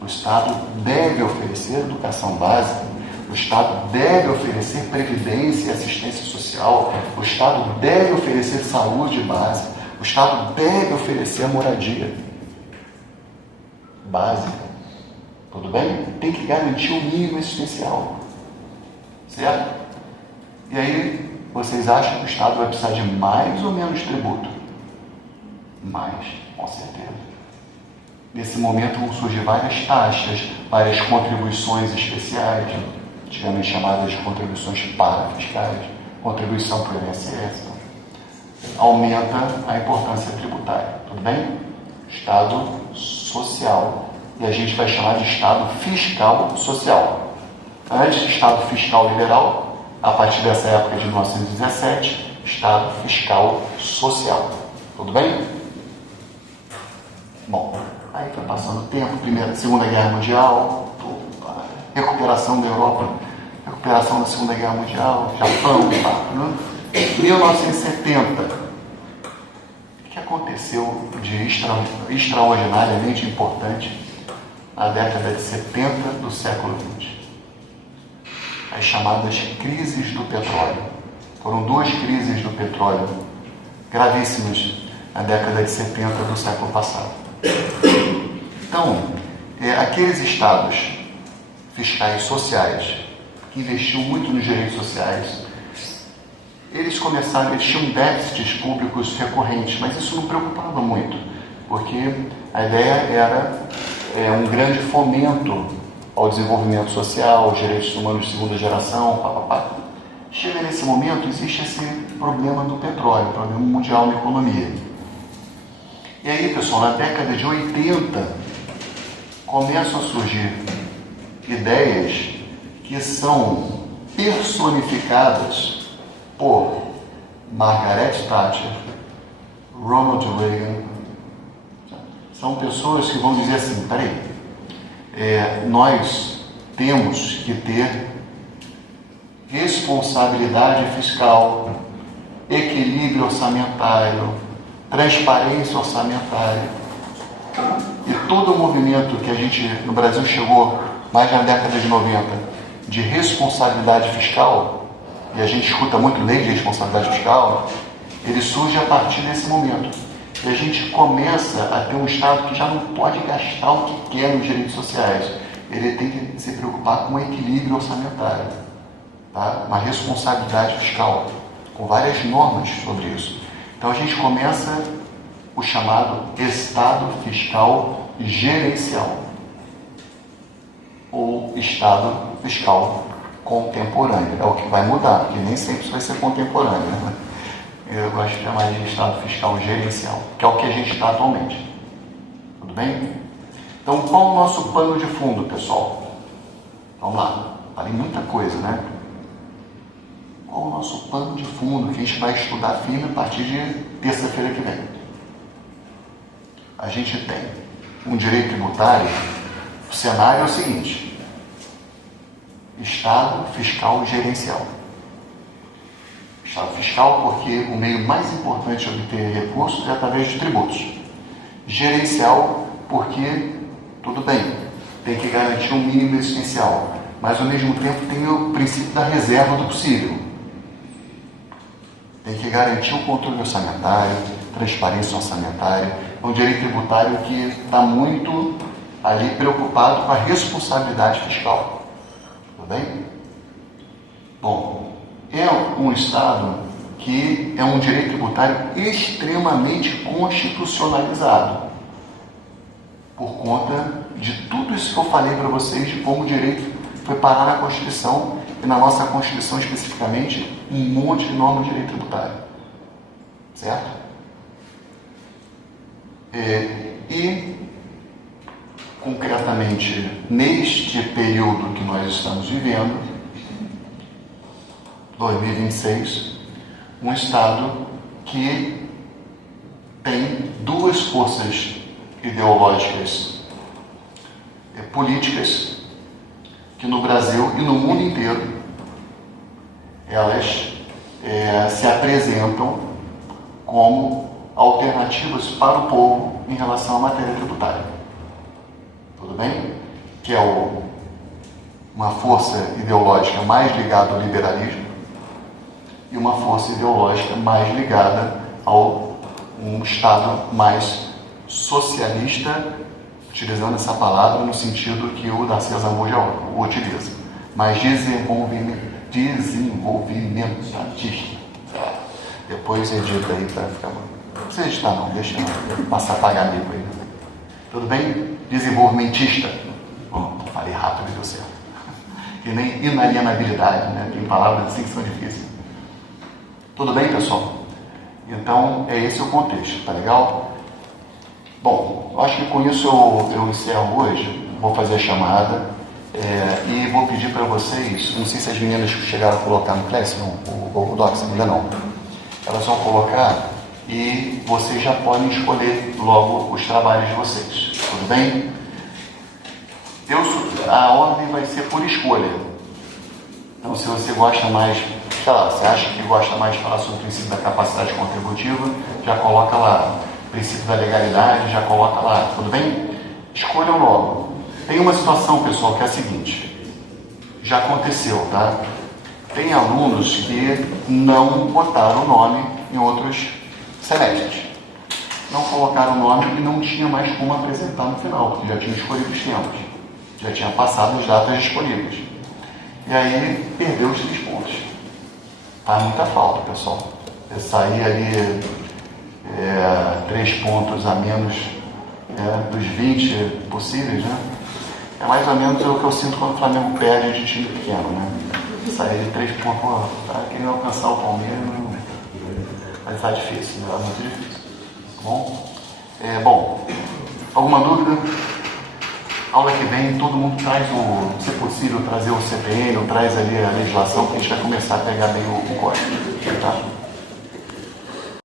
O Estado deve oferecer educação básica, o Estado deve oferecer previdência e assistência social, o Estado deve oferecer saúde básica, o Estado deve oferecer a moradia básica. Tudo bem? Tem que garantir o mínimo existencial. Certo? E aí, vocês acham que o Estado vai precisar de mais ou menos tributo? Mais, com certeza. Nesse momento vão surgir várias taxas, várias contribuições especiais, antigamente chamadas de contribuições parafiscais, contribuição para o INSS. Aumenta a importância tributária, tudo bem? Estado social. E a gente vai chamar de Estado fiscal social. Antes de Estado fiscal liberal, a partir dessa época de 1917, Estado fiscal social. Tudo bem? Bom, aí foi passando o tempo, Segunda Guerra Mundial, recuperação da Europa, recuperação da Segunda Guerra Mundial, Japão, 1970. O que aconteceu de extraordinariamente importante na década de 70 do século XX? As chamadas crises do petróleo. Foram 2 crises do petróleo gravíssimas na década de 70 do século passado. Então, aqueles estados fiscais sociais que investiam muito nos direitos sociais eles tinham déficits públicos recorrentes, mas isso não preocupava muito, porque a ideia era um grande fomento ao desenvolvimento social, aos direitos humanos de segunda geração, papapá. Chega nesse momento, existe esse problema do petróleo, problema mundial na economia. E aí, pessoal, na década de 80, começam a surgir ideias que são personificadas por Margaret Thatcher, Ronald Reagan. São pessoas que vão dizer assim, peraí, nós temos que ter responsabilidade fiscal, equilíbrio orçamentário, transparência orçamentária. E todo o movimento que a gente no Brasil chegou mais na década de 90 de responsabilidade fiscal, e a gente escuta muito lei de responsabilidade fiscal, ele surge a partir desse momento. E a gente começa a ter um Estado que já não pode gastar o que quer nos direitos sociais. Ele tem que se preocupar com o equilíbrio orçamentário, tá? Uma responsabilidade fiscal, com várias normas sobre isso. Então a gente começa o chamado Estado Fiscal Gerencial, ou Estado Fiscal Contemporâneo. É o que vai mudar, porque nem sempre isso vai ser contemporâneo, né? Eu gosto de chamar de Estado Fiscal Gerencial, que é o que a gente está atualmente. Tudo bem? Então, qual o nosso pano de fundo, pessoal? Vamos lá. Falei muita coisa, né? Qual o nosso pano de fundo que a gente vai estudar firme a partir de terça-feira que vem? A gente tem um direito tributário. O cenário é o seguinte: Estado Fiscal Gerencial. Estado fiscal porque o meio mais importante de obter recursos é através de tributos. Gerencial porque, tudo bem, tem que garantir um mínimo essencial, mas ao mesmo tempo tem o princípio da reserva do possível. Tem que garantir o controle orçamentário, transparência orçamentária. É um direito tributário que está muito ali preocupado com a responsabilidade fiscal. Tudo bem? Bom, é um Estado que é um direito tributário extremamente constitucionalizado, por conta de tudo isso que eu falei para vocês, de como o direito foi parar na Constituição, e na nossa Constituição especificamente, um monte de normas de direito tributário. Certo? E, concretamente, neste período que nós estamos vivendo, 2026, um Estado que tem duas forças ideológicas políticas que no Brasil e no mundo inteiro elas se apresentam como alternativas para o povo em relação à matéria tributária. Tudo bem? Que é uma força ideológica mais ligada ao liberalismo e uma força ideológica mais ligada ao um Estado mais socialista, utilizando essa palavra no sentido que o Darcy Zambuja utiliza, mais desenvolvimentista. Depois edita aí para ficar bom. Não precisa editar não, deixa passar pagamento aí. Tudo bem? Desenvolvimentista. Bom, falei rápido e deu certo. E nem inalienabilidade, né? Tem palavras assim que são difíceis. Tudo bem, pessoal? Então, é esse o contexto, tá legal? Bom, eu acho que com isso eu encerro hoje. Vou fazer a chamada e vou pedir para vocês, não sei se as meninas chegaram a colocar no Classroom, o Google Docs, ainda não. Elas vão colocar e vocês já podem escolher logo os trabalhos de vocês, tudo bem? A ordem vai ser por escolha. Então, se você gosta mais, sei lá, você acha que gosta mais de falar sobre o princípio da capacidade contributiva, já coloca lá. Princípio da legalidade, já coloca lá, tudo bem? Escolham logo. Tem uma situação, pessoal, que é a seguinte, já aconteceu, tá? Tem alunos que não botaram o nome em outros semestres. Não colocaram o nome e não tinha mais como apresentar no final, porque já tinha escolhido os tempos. Já tinha passado as datas disponíveis. E aí, perdeu os 3 pontos. Faz muita falta, pessoal. Eu sair ali 3 pontos a menos dos 20 possíveis, né? É mais ou menos o que eu sinto quando o Flamengo perde de time pequeno, né? Sair de 3 pontos, tá querendo alcançar o Palmeiras, mas tá difícil, né? Tá muito difícil. Tá bom? Bom, alguma dúvida? Aula que vem, todo mundo traz se possível, trazer o CPN, ou traz ali a legislação, que a gente vai começar a pegar bem o código, tá?